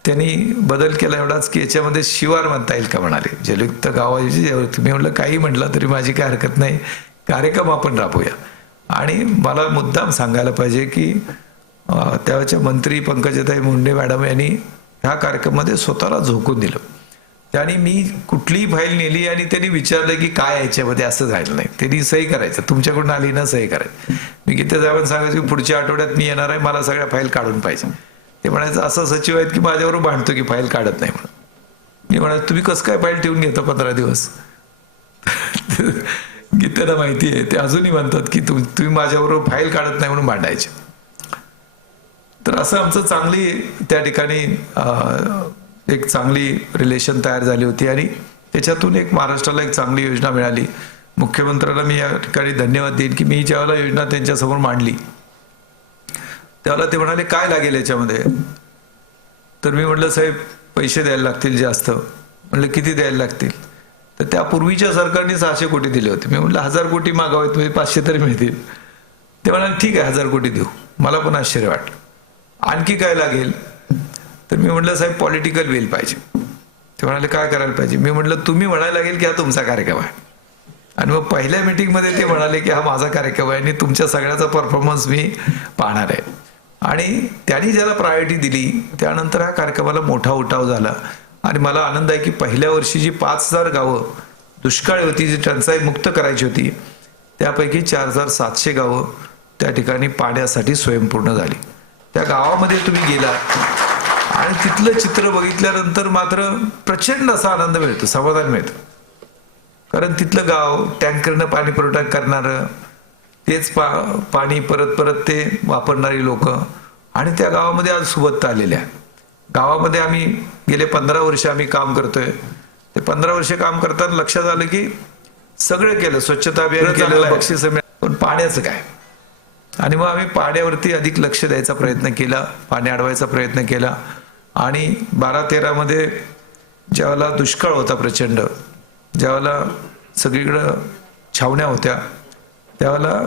त्यांनी बदल केला एवढाच की याच्यामध्ये शिवार म्हणता येईल का म्हणाले, जलयुक्त गावाची. मी म्हटलं काही म्हटलं तरी माझी काय हरकत नाही, कार्यक्रम आपण राबवूया. आणि मला मुद्दाम सांगायला पाहिजे की त्यावेळेच्या मंत्री पंकजाताई मुंडे मॅडम यांनी ह्या कार्यक्रमामध्ये स्वतःला झोकून दिलं. त्यांनी मी कुठलीही फाईल नेली आणि त्यांनी विचारलं की काय याच्यामध्ये, असं झालं नाही. त्यांनी सही करायचं, तुमच्याकडून आली ना सही करायची. मी गीता साहेबांना सांगायचं की पुढच्या आठवड्यात मी येणार आहे, मला सगळ्या फाईल काढून पाहिजे. ते म्हणायचं असं सचिव आहेत की माझ्याबरोबर भांडतो की फाईल काढत नाही म्हणून. मी म्हणायचं तुम्ही कसं काय फाईल ठेवून घेता 15 दिवस. गीतेला माहिती आहे, ते अजूनही म्हणतात की तुम्ही माझ्याबरोबर फाईल काढत नाही म्हणून भांडायचे. तर असं आमचं चांगली त्या ठिकाणी एक चांगली रिलेशन तयार झाली होती आणि त्याच्यातून एक महाराष्ट्राला एक चांगली योजना मिळाली. मुख्यमंत्र्यांना मी या ठिकाणी धन्यवाद देईन की मी ज्यावेळेला योजना त्यांच्यासमोर मांडली त्यावेळेला ते म्हणाले काय लागेल याच्यामध्ये. तर मी म्हटलं साहेब पैसे द्यायला लागतील जास्त. म्हटलं किती द्यायला लागतील. तर त्यापूर्वीच्या सरकारने 600 कोटी दिले होते. मी म्हटलं 1000 कोटी मागावेत म्हणजे 500 तरी मिळतील. ते म्हणाले ठीक आहे 1000 कोटी देऊ. मला पण आश्चर्य वाटलं. आणखी काय लागेल. तर मी म्हटलं साहेब पॉलिटिकल विल पाहिजे. ते म्हणाले काय करायला पाहिजे. मी म्हटलं तुम्ही म्हणायला लागेल की हा तुमचा कार्यक्रम आहे. आणि मग पहिल्या मीटिंगमध्ये ते म्हणाले की हा माझा कार्यक्रम आहे आणि तुमच्या सगळ्याचा परफॉर्मन्स मी पाहणार आहे. आणि त्यांनी ज्याला प्रायोरिटी दिली त्यानंतर हा कार्यक्रमाला मोठा उठाव झाला. आणि मला आनंद आहे की पहिल्या वर्षी जी 5000 गावं दुष्काळी होती, जी टंचाई मुक्त करायची होती, त्यापैकी 4700 गावं त्या ठिकाणी पाण्यासाठी स्वयंपूर्ण झाली. त्या गावामध्ये तुम्ही गेलात आणि तिथलं चित्र बघितल्यानंतर मात्र प्रचंड असा आनंद मिळतो, समाधान मिळतं. कारण तिथलं गाव टँकरनं पाणी पुरवठा करणारं, तेच पाणी परत परत ते वापरणारी लोक आणि त्या गावामध्ये आज सुबत्ता आलेल्या. गावामध्ये आम्ही गेले 15 वर्ष आम्ही काम करतोय. ते 15 वर्ष काम करताना लक्षात आलं की सगळं केलं, स्वच्छता अभियान केलं, बक्षीस मिळालं, पण पाण्याचं काय. आणि मग आम्ही पाण्यावरती अधिक लक्ष द्यायचा प्रयत्न केला, पाणी अडवायचा प्रयत्न केला. आणि 12-13 मध्ये ज्यावेळेला दुष्काळ होता प्रचंड, ज्यावेळेला सगळीकडं छावण्या होत्या, त्यावेळेला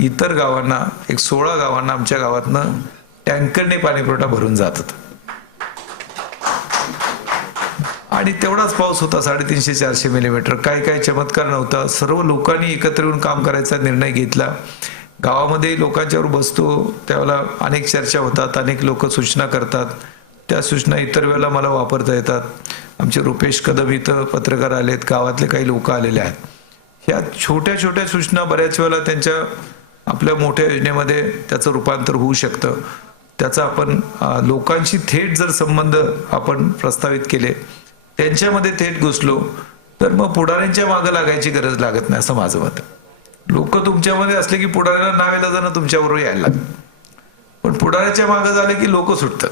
इतर गावांना एक 16 गावांना आमच्या गावातनं टँकरने पाणी पुरवठा भरून जात होता. आणि तेवढाच पाऊस होता, 350-400 मिलीमीटर. काही चमत्कार नव्हता. सर्व लोकांनी एकत्र येऊन काम करायचा निर्णय घेतला. गावामध्ये लोकांच्यावर बसतो त्यावेळेला अनेक चर्चा होतात, अनेक लोक सूचना करतात. त्या सूचना इतर वेळेला मला वापरता येतात. आमचे रुपेश कदम इथं पत्रकार आलेत, गावातले काही लोक आलेले आहेत. ह्या छोट्या छोट्या सूचना बऱ्याच वेळेला त्यांच्या आपल्या मोठ्या योजनेमध्ये त्याचं रूपांतर होऊ शकतं. त्याचा आपण लोकांशी थेट जर संबंध आपण प्रस्तावित केले, त्यांच्यामध्ये थेट घुसलो, तर मग पुढाऱ्यांच्या मागं लागायची गरज लागत नाही असं माझं मत. लोक तुमच्यामध्ये असले की पुढाऱ्याला नावेला जाणं तुमच्याबरोबर यायला लागतं. पण पुढाऱ्याच्या मागं झालं की लोक सुटतात.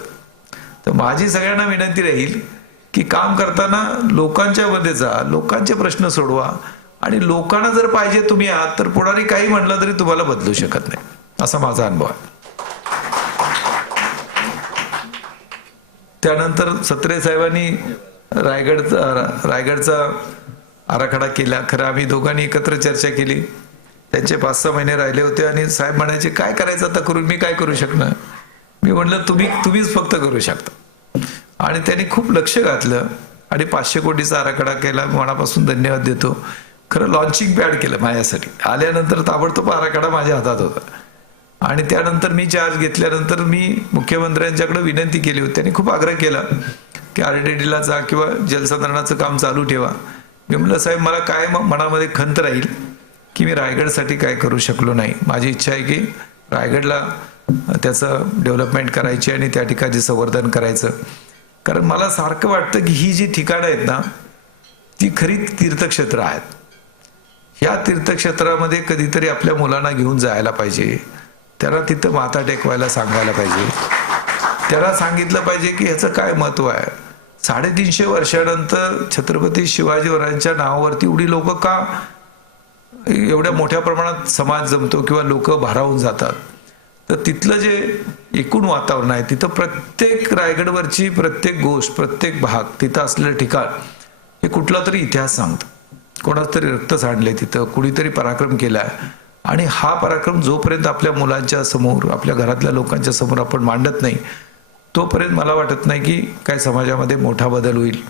तर माझी सगळ्यांना विनंती राहील की काम करताना लोकांच्या मध्ये जा, लोकांचे प्रश्न सोडवा. आणि लोकांना जर पाहिजे तुम्ही आहात तर पुढारी काही म्हटलं तरी तुम्हाला बदलू शकत नाही, असा माझा अनुभव आहे. त्यानंतर सत्रे साहेबांनी रायगडचा आराखडा केला. खरं आम्ही दोघांनी एकत्र चर्चा केली. त्यांचे 5-6 महिने राहिले होते आणि साहेब म्हणायचे काय करायचं आता करून, मी काय करू शकणार. मी म्हटलं तुम्हीच फक्त करू शकता. आणि त्यांनी खूप लक्ष घातलं आणि 500 कोटीचा आराखडा केला. मनापासून धन्यवाद देतो. खरं लॉन्चिंग पॅड केलं माझ्यासाठी. आल्यानंतर ताबडतोब आराखडा माझ्या हातात होता. आणि त्यानंतर मी चार्ज घेतल्यानंतर मी मुख्यमंत्र्यांच्याकडे विनंती केली होती. त्यांनी खूप आग्रह केला की RTDला जा किंवा जलसंधारणाचं काम चालू ठेवा. मी म्हटलं साहेब मला काय मनामध्ये खंत राहील की मी रायगडसाठी काय करू शकलो नाही. माझी इच्छा आहे की रायगडला त्याचं डेव्हलपमेंट करायची आणि त्या ठिकाणी संवर्धन करायचं. कारण मला सारखं वाटतं की ही जी ठिकाणं आहेत ना ती खरी तीर्थक्षेत्र आहेत. ह्या तीर्थक्षेत्रामध्ये कधीतरी आपल्या मुलांना घेऊन जायला पाहिजे. त्यांना तिथं माथा टेकवायला सांगायला पाहिजे. त्याला सांगितलं पाहिजे की ह्याचं काय महत्व आहे. 350 वर्षानंतर छत्रपती शिवाजी महाराजांच्या नावावरती एवढी लोक का एवढ्या मोठ्या प्रमाणात समाज जमतो किंवा लोक भारावून जातात. तर तिथलं जे एकूण वातावरण आहे तिथं प्रत्येक रायगडवरची प्रत्येक गोष्ट प्रत्येक भाग तिथं असलेलं ठिकाण हे कुठला तरी इतिहास सांगतं. कोणाचं तरी रक्त सांडले तिथं, कुणीतरी पराक्रम केलाय. आणि हा पराक्रम जोपर्यंत आपल्या मुलांच्या समोर आपल्या घरातल्या लोकांच्या समोर आपण मांडत नाही तोपर्यंत मला वाटत नाही की काय समाजामध्ये मोठा बदल होईल.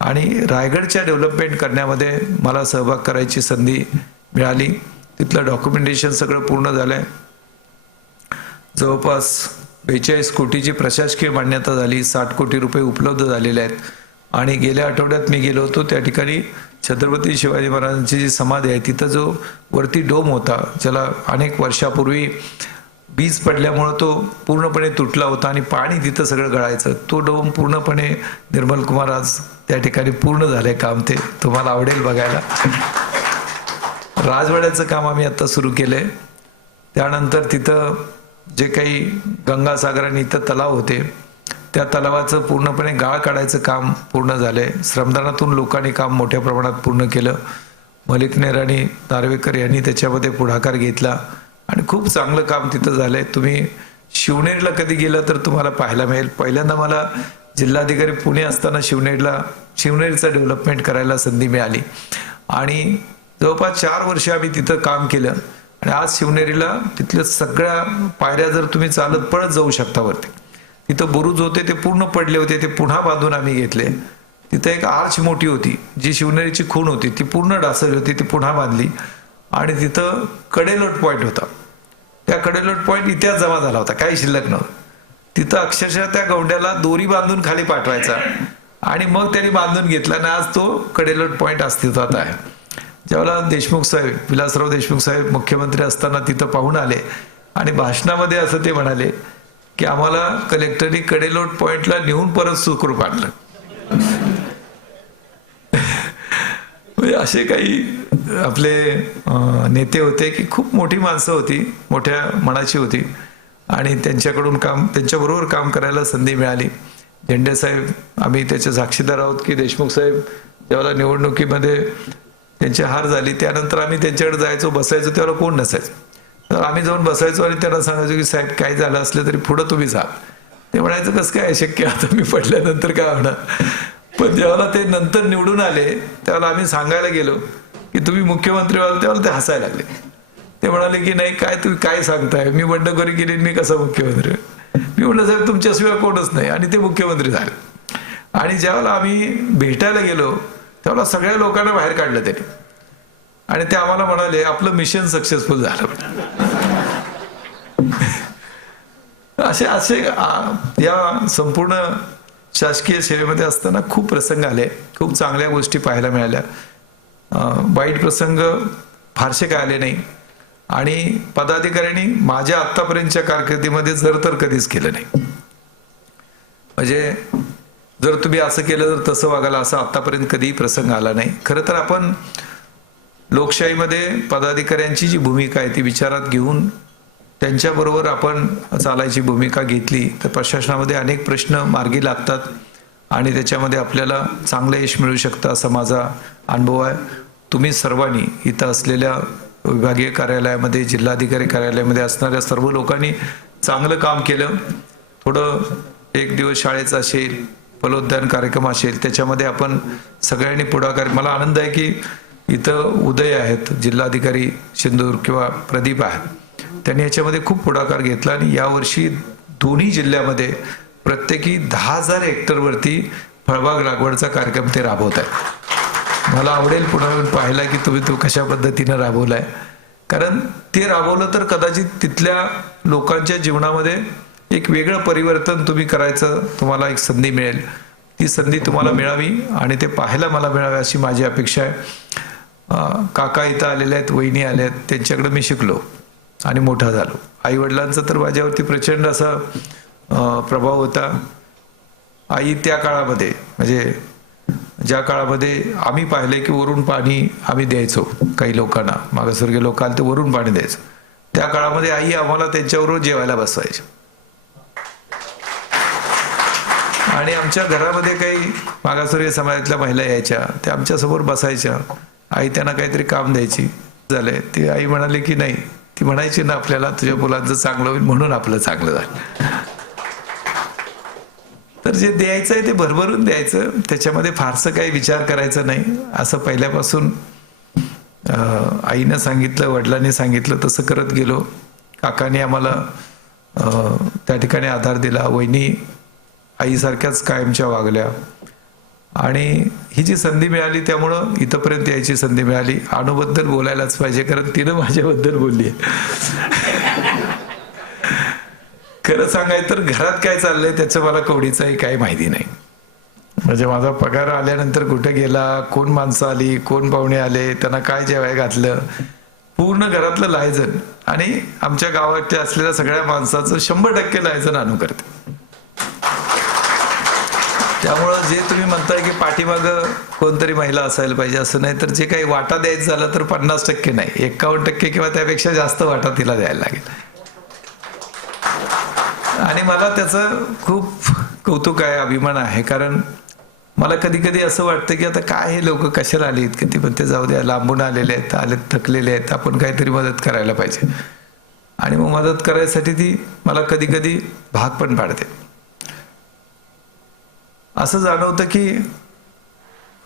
आणि रायगडच्या डेव्हलपमेंट करण्यामध्ये मला सहभाग करायची संधी मिळाली. तिथलं डॉक्युमेंटेशन सगळं पूर्ण झालंय. जवळपास 42 कोटीची प्रशासकीय मान्यता झाली. 60 कोटी रुपये उपलब्ध झालेले आहेत. आणि गेल्या आठवड्यात मी गेलो होतो त्या ठिकाणी छत्रपती शिवाजी महाराजांची जी समाधी आहे तिथं जो वरती डोम होता ज्याला अनेक वर्षापूर्वी वीज पडल्यामुळं तो पूर्णपणे तुटला होता आणि पाणी तिथं सगळं गळायचं, तो डोम पूर्णपणे निर्मल कुमार आज त्या ठिकाणी पूर्ण झालंय काम. ते तुम्हाला आवडेल बघायला. राजवाड्याचं काम आम्ही आता सुरू केलंय. त्यानंतर तिथं जे काही गंगासागर आणि इथं तलाव होते त्या तलावाचं पूर्णपणे गाळ काढायचं काम पूर्ण झालंय. श्रमदानातून लोकांनी काम मोठ्या प्रमाणात पूर्ण केलं. मलिकनेर आणि नार्वेकर यांनी त्याच्यामध्ये पुढाकार घेतला आणि खूप चांगलं काम तिथं झालंय. तुम्ही शिवनेरीला कधी गेलं तर तुम्हाला पाहायला मिळेल. पहिल्यांदा मला जिल्हाधिकारी पुणे असताना शिवनेरीचं डेव्हलपमेंट करायला संधी मिळाली आणि जवळपास 4 वर्ष आम्ही तिथं काम केलं. आणि आज शिवनेरीला तिथल्या सगळ्या पायऱ्या जर तुम्ही चालत पळत जाऊ शकता वरती. तिथं बुरुज होते ते पूर्ण पडले होते, ते पुन्हा बांधून आम्ही घेतले. तिथं एक आर्च मोठी होती जी शिवनेरीची खूण होती ती पूर्ण ढासळली होती, ती पुन्हा बांधली. आणि तिथं कडेलोट पॉईंट होता. त्या कडेलोट पॉईंट इतिहास जमा झाला होता, काही शिल्लक नव्हतं. तिथं अक्षरशः त्या गवंड्याला दोरी बांधून खाली पाठवायचा आणि मग त्यांनी बांधून घेतला आणि आज तो कडेलोट पॉईंट अस्तित्वात आहे. ज्यावेळेला देशमुख साहेब, विलासराव देशमुख साहेब मुख्यमंत्री असताना तिथं पाहून आले आणि भाषणामध्ये असं ते म्हणाले की आम्हाला कलेक्टरनी कडेलोट पॉइंटला नेऊन परत सुखरूप आणलं. असे काही आपले नेते होते की खूप मोठी माणसं होती, मोठ्या मनाची होती आणि त्यांच्याबरोबर काम करायला संधी मिळाली. झेंडे साहेब आम्ही त्याचे साक्षीदार आहोत की देशमुख साहेब ज्यावेळेला निवडणुकीमध्ये त्यांची हार झाली त्यानंतर आम्ही त्यांच्याकडे जायचो, बसायचो, त्यावेळेला कोण नसायचं. तर आम्ही जाऊन बसायचो आणि त्यांना सांगायचो की साहेब काय झालं असलं तरी पुढं तुम्ही जा. ते म्हणायचं कसं काय शक्य, आता मी पडल्यानंतर काय होणार. पण जेव्हा ते नंतर निवडून आले त्यावेळेला आम्ही सांगायला गेलो की तुम्ही मुख्यमंत्री व्हाल, त्यावेळेला ते हसायला लागले. ते म्हणाले की नाही काय तुम्ही काय सांगताय, मी बंडखोरी केली मी कसा मुख्यमंत्री. मी म्हटलं साहेब तुमच्याशिवाय कोणच नाही. आणि ते मुख्यमंत्री झाले. आणि ज्यावेळेला आम्ही भेटायला गेलो त्यावेळेला सगळ्या लोकांना बाहेर काढलं त्यांनी आणि ते आम्हाला म्हणाले आपलं मिशन सक्सेसफुल झालं. असे या संपूर्ण शासकीय सेवेमध्ये असताना खूप प्रसंग आले, खूप चांगल्या गोष्टी पाहायला मिळाल्या. वाईट प्रसंग फारसे काय आले नाही. आणि पदाधिकाऱ्यांनी माझ्या आत्तापर्यंतच्या कारकिर्दीमध्ये जर तर कधीच केलं नाही. म्हणजे जर तुम्ही असं केलं तर तसं वागायला असा आतापर्यंत कधीही प्रसंग आला नाही. खरं तर आपण लोकशाहीमध्ये पदाधिकाऱ्यांची जी भूमिका आहे ती विचारात घेऊन त्यांच्याबरोबर आपण चालायची भूमिका घेतली तर प्रशासनामध्ये अनेक प्रश्न मार्गी लागतात आणि त्याच्यामध्ये आपल्याला चांगलं यश मिळू शकतं असा माझा अनुभव आहे. तुम्ही सर्वांनी इथं असलेल्या विभागीय कार्यालयामध्ये, जिल्हाधिकारी कार्यालयामध्ये असणाऱ्या सर्व लोकांनी चांगलं काम केलं. थोडं एक दिवस शाळेचा असेल, फलोद्यान कार्यक्रम असेल, त्याच्यामध्ये आपण सगळ्यांनी पुढाकार. मला आनंद आहे की इथं उदय आहेत, जिल्हाधिकारी सिंदूर किंवा प्रदीप आहेत, त्यांनी याच्यामध्ये खूप पुढाकार घेतला आणि यावर्षी दोन्ही जिल्ह्यामध्ये प्रत्येकी 10,000 हेक्टरवरती फळबाग लागवडचा कार्यक्रम ते राबवत आहेत. मला आवडेल पुन्हा पाहायला की तुम्ही तो कशा पद्धतीनं राबवलाय. कारण ते राबवलं तर कदाचित तिथल्या लोकांच्या जीवनामध्ये एक वेगळं परिवर्तन तुम्ही करायचं, तुम्हाला एक संधी मिळेल. ती संधी तुम्हाला मिळावी आणि ते पाहायला मला मिळावे अशी माझी अपेक्षा आहे. काका इथं आलेले आहेत, वहिनी आले आहेत, त्यांच्याकडे मी शिकलो आणि मोठा झालो. आई वडिलांचा तर माझ्यावरती प्रचंड असा प्रभाव होता. आई त्या काळामध्ये, म्हणजे ज्या काळामध्ये आम्ही पाहिले की वरून पाणी आम्ही द्यायचो काही लोकांना, मागासवर्गीय लोक आले तर वरून पाणी द्यायचो, त्या काळामध्ये आई आम्हाला त्यांच्याबरोबर जेवायला बसवायची. आणि आमच्या घरामध्ये काही मागासवर्गीय समाजातल्या महिला यायच्या, त्या आमच्यासमोर बसायच्या. आई त्यांना काहीतरी काम द्यायची. झालंय ती आई म्हणाली की नाही, ती म्हणायची ना आपल्याला तुझ्या मुलांचं चांगलं होईल म्हणून आपलं चांगलं झालं. तर जे द्यायचं आहे ते भरभरून द्यायचं, त्याच्यामध्ये फारसं काही विचार करायचा नाही. असं पहिल्यापासून आईनं सांगितलं, वडिलांनी सांगितलं तसं करत गेलो. काकाने आम्हाला त्या ठिकाणी आधार दिला. वहिनी आईसारख्याच कायमच्या वागल्या आणि ही जी संधी मिळाली त्यामुळं इथंपर्यंत यायची संधी मिळाली. अणूबद्दल बोलायलाच पाहिजे, कारण तिनं माझ्याबद्दल बोलली आहे. खरं सांगायचं तर घरात काय चाललंय त्याचं मला कवडीचाही काही माहिती नाही. म्हणजे माझा पगार आल्यानंतर कुठे गेला, कोण माणसं आली, कोण पाहुणे आले, त्यांना काय जेवायला घातलं, पूर्ण घरातलं लायजन आणि आमच्या गावात असलेल्या सगळ्या माणसाचं 100% लायजन आणू करते. त्यामुळं जे तुम्ही म्हणताय की पाठीमागं कोणतरी महिला असायला पाहिजे असं नाही, तर जे काही वाटा द्यायचं झालं तर 50% नाही, 51% किंवा त्यापेक्षा जास्त वाटा तिला द्यायला लागेल. आणि मला त्याचं खूप कौतुक आहे, अभिमान आहे. कारण मला कधी कधी असं वाटतं की आता काय हे लोक कशाला आले इतके, ते पण ते जाऊ द्या, लांबून आलेले आहेत, थकलेले आहेत, आपण काहीतरी मदत करायला पाहिजे. आणि मग मदत करायसाठी ती मला कधी कधी भाग पण पाडते. असं जाणवतं की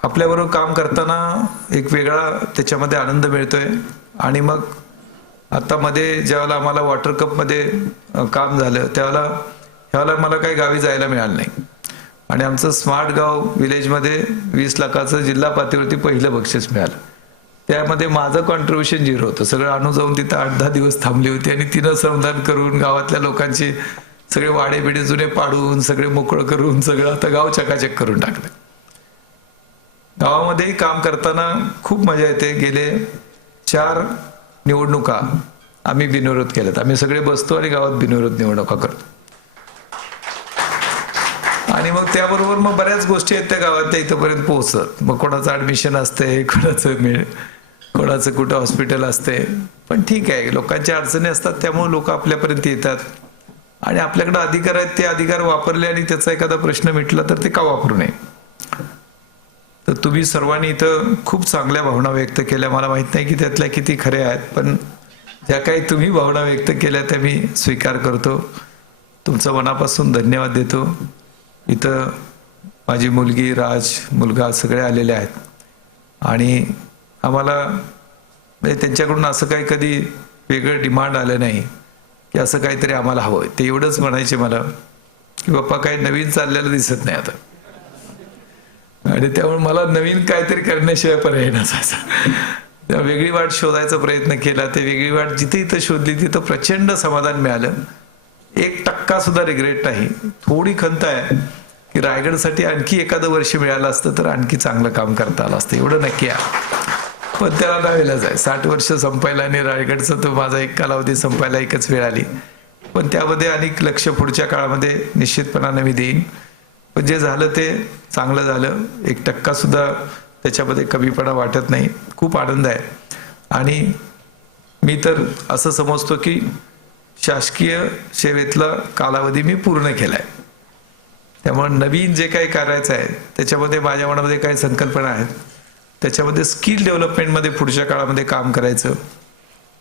आपल्याबरोबर काम करताना एक वेगळा त्याच्यामध्ये आनंद मिळतोय. आणि मग आता मध्ये ज्यावेळेला आम्हाला वॉटर कपमध्ये काम झालं त्यावेळेला मला काही गावी जायला मिळालं नाही. आणि आमचं स्मार्ट गाव विलेजमध्ये 20 लाखाचं जिल्हा पातळीवरती पहिलं बक्षीस मिळालं. त्यामध्ये माझं कॉन्ट्रीब्युशन 0 होतं. सगळं आणू जाऊन तिथं 8-10 दिवस थांबली होती आणि तिनं श्रमदान करून गावातल्या लोकांची सगळे वाडे बिडे जुने पाडून सगळे मोकळं करून सगळं आता गाव चकाचक करून टाकलं. गावामध्येही काम करताना खूप मजा येते. गेले 4 निवडणुका आम्ही बिनविरोध केल्यात. आम्ही सगळे बसतो आणि गावात बिनविरोध निवडणुका करतो. आणि मग त्याबरोबर मग बऱ्याच गोष्टी आहेत त्या गावातल्या इथंपर्यंत पोहोचत. मग कोणाचं ऍडमिशन असते, कोणाचं कुठं हॉस्पिटल असते, पण ठीक आहे, लोकांच्या अडचणी असतात त्यामुळे लोक आपल्यापर्यंत येतात. आणि आपल्याकडे अधिकार आहेत, ते अधिकार वापरले आणि त्याचा एखादा प्रश्न मिटला तर ते का वापरू नये. तर तुम्ही सर्वांनी इथं खूप चांगल्या भावना व्यक्त केल्या. मला माहित नाही की त्यातल्या किती खऱ्या आहेत, पण ज्या काही तुम्ही भावना व्यक्त केल्या त्या मी स्वीकार करतो. तुमचं मनापासून धन्यवाद देतो. इथं माझी मुलगी, राज, मुलगा सगळे आलेले आहेत. आणि आम्हाला म्हणजे त्यांच्याकडून असं काही कधी वेगळं डिमांड आलं नाही की असं काहीतरी आम्हाला हवं. ते एवढंच म्हणायचे मला की बाप्पा काही नवीन चाललेलं दिसत नाही आता. आणि त्यामुळे मला नवीन काहीतरी करण्याशिवाय पर्याय नसायचा. तेव्हा वेगळी वाट शोधायचा प्रयत्न केला. ते वेगळी वाट जिथे इथं शोधली तिथं प्रचंड समाधान मिळालं. 1% सुद्धा रिग्रेट नाही. थोडी खंत आहे की रायगडसाठी आणखी एखादं वर्ष मिळालं असतं तर आणखी चांगलं काम करता आलं असतं, एवढं नक्की आहे. पण त्याला नावेलाच आहे. 60 वर्ष संपायला आणि रायगडचा तो माझा एक कालावधी संपायला एकच वेळ आली. पण त्यामध्ये अनेक लक्ष पुढच्या काळामध्ये निश्चितपणाने मी देईन. पण जे झालं ते चांगलं झालं. 1% सुद्धा त्याच्यामध्ये कमीपणा वाटत नाही. खूप आनंद आहे. आणि मी तर असं समजतो की शासकीय सेवेतला कालावधी मी पूर्ण केलाय. त्यामुळे नवीन जे काही करायचं आहे त्याच्यामध्ये माझ्या मनामध्ये काही संकल्पना आहेत. त्याच्यामध्ये स्किल डेव्हलपमेंटमध्ये पुढच्या काळामध्ये काम करायचं.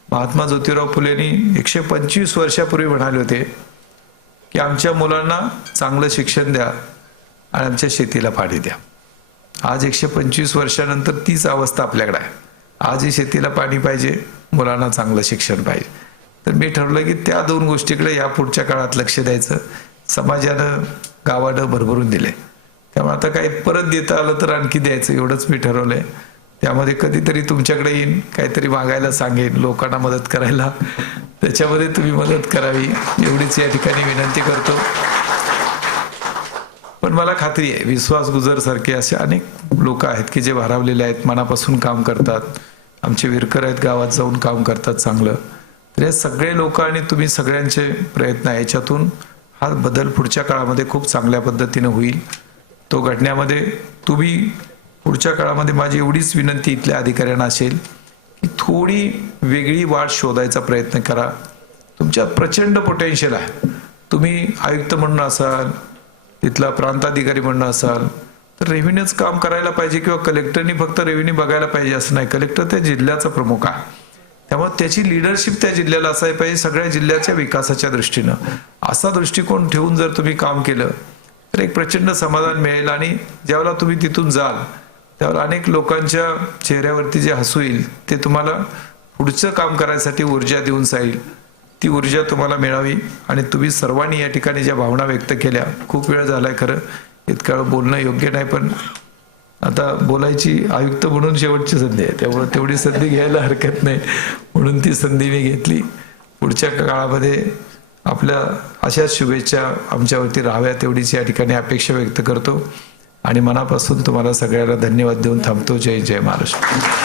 महात्मा ज्योतिराव फुलेंनी 125 वर्षापूर्वी म्हणाले होते की आमच्या मुलांना चांगलं शिक्षण द्या आणि आमच्या शेतीला पाणी द्या. आज 125 वर्षानंतर तीच अवस्था आपल्याकडे आहे. आजही शेतीला पाणी पाहिजे, मुलांना चांगलं शिक्षण पाहिजे. तर मी ठरवलं की त्या 2 गोष्टीकडे या पुढच्या काळात लक्ष द्यायचं. समाजानं, गावानं भरभरून दिले, त्यामुळे आता काही परत देता आलं तर आणखी द्यायचं, एवढंच मी ठरवलंय. त्यामध्ये कधीतरी तुमच्याकडे येईन, काहीतरी मागायला सांगेन, लोकांना मदत करायला, त्याच्यामध्ये तुम्ही मदत करावी एवढीच या ठिकाणी विनंती करतो. पण मला खात्री आहे विश्वासगुजर सारखे असे अनेक लोक आहेत की जे भारावलेले आहेत, मनापासून काम करतात. आमचे विरकर आहेत, गावात जाऊन काम करतात चांगलं. तर हे सगळे लोक आणि तुम्ही सगळ्यांचे प्रयत्न आहे, याच्यातून हा बदल पुढच्या काळामध्ये खूप चांगल्या पद्धतीने होईल. तो घडण्यामध्ये तुम्ही पुढच्या काळामध्ये माझी एवढीच विनंती इथल्या अधिकाऱ्यांना असेल की थोडी वेगळी वाट शोधायचा प्रयत्न करा. तुमच्यात प्रचंड पोटेन्शियल आहे. तुम्ही आयुक्त म्हणून असाल, तिथला प्रांताधिकारी म्हणून असाल, तर रेव्हेन्यूच काम करायला पाहिजे किंवा कलेक्टरनी फक्त रेव्हेन्यू बघायला पाहिजे असं नाही. कलेक्टर त्या जिल्ह्याचा प्रमुख आहे, त्यामुळे त्याची लिडरशिप त्या जिल्ह्याला असायला पाहिजे सगळ्या जिल्ह्याच्या विकासाच्या दृष्टीनं. असा दृष्टिकोन ठेवून जर तुम्ही काम केलं तर एक प्रचंड समाधान मिळेल. आणि ज्यावेळेला तुम्ही तिथून जाल त्यावेळेला अनेक लोकांच्या चेहऱ्यावरती जे हसू येईल ते तुम्हाला पुढचं काम करायसाठी ऊर्जा देऊन जाईल. ती ऊर्जा तुम्हाला मिळावी. आणि तुम्ही सर्वांनी या ठिकाणी ज्या भावना व्यक्त केल्या, खूप वेळ झालाय खरं, इतका वेळ बोलणं योग्य नाही, पण आता बोलायची आयुक्त म्हणून शेवटची संधी आहे, त्यामुळे तेवढी संधी घ्यायला हरकत नाही, म्हणून ती संधी मी घेतली. पुढच्या काळामध्ये आपल्या अशाच शुभेच्छा आमच्यावरती राहाव्यात एवढीच या ठिकाणी अपेक्षा व्यक्त करतो आणि मनापासून तुम्हाला सगळ्याला धन्यवाद देऊन थांबतो. जय जय महाराष्ट्र.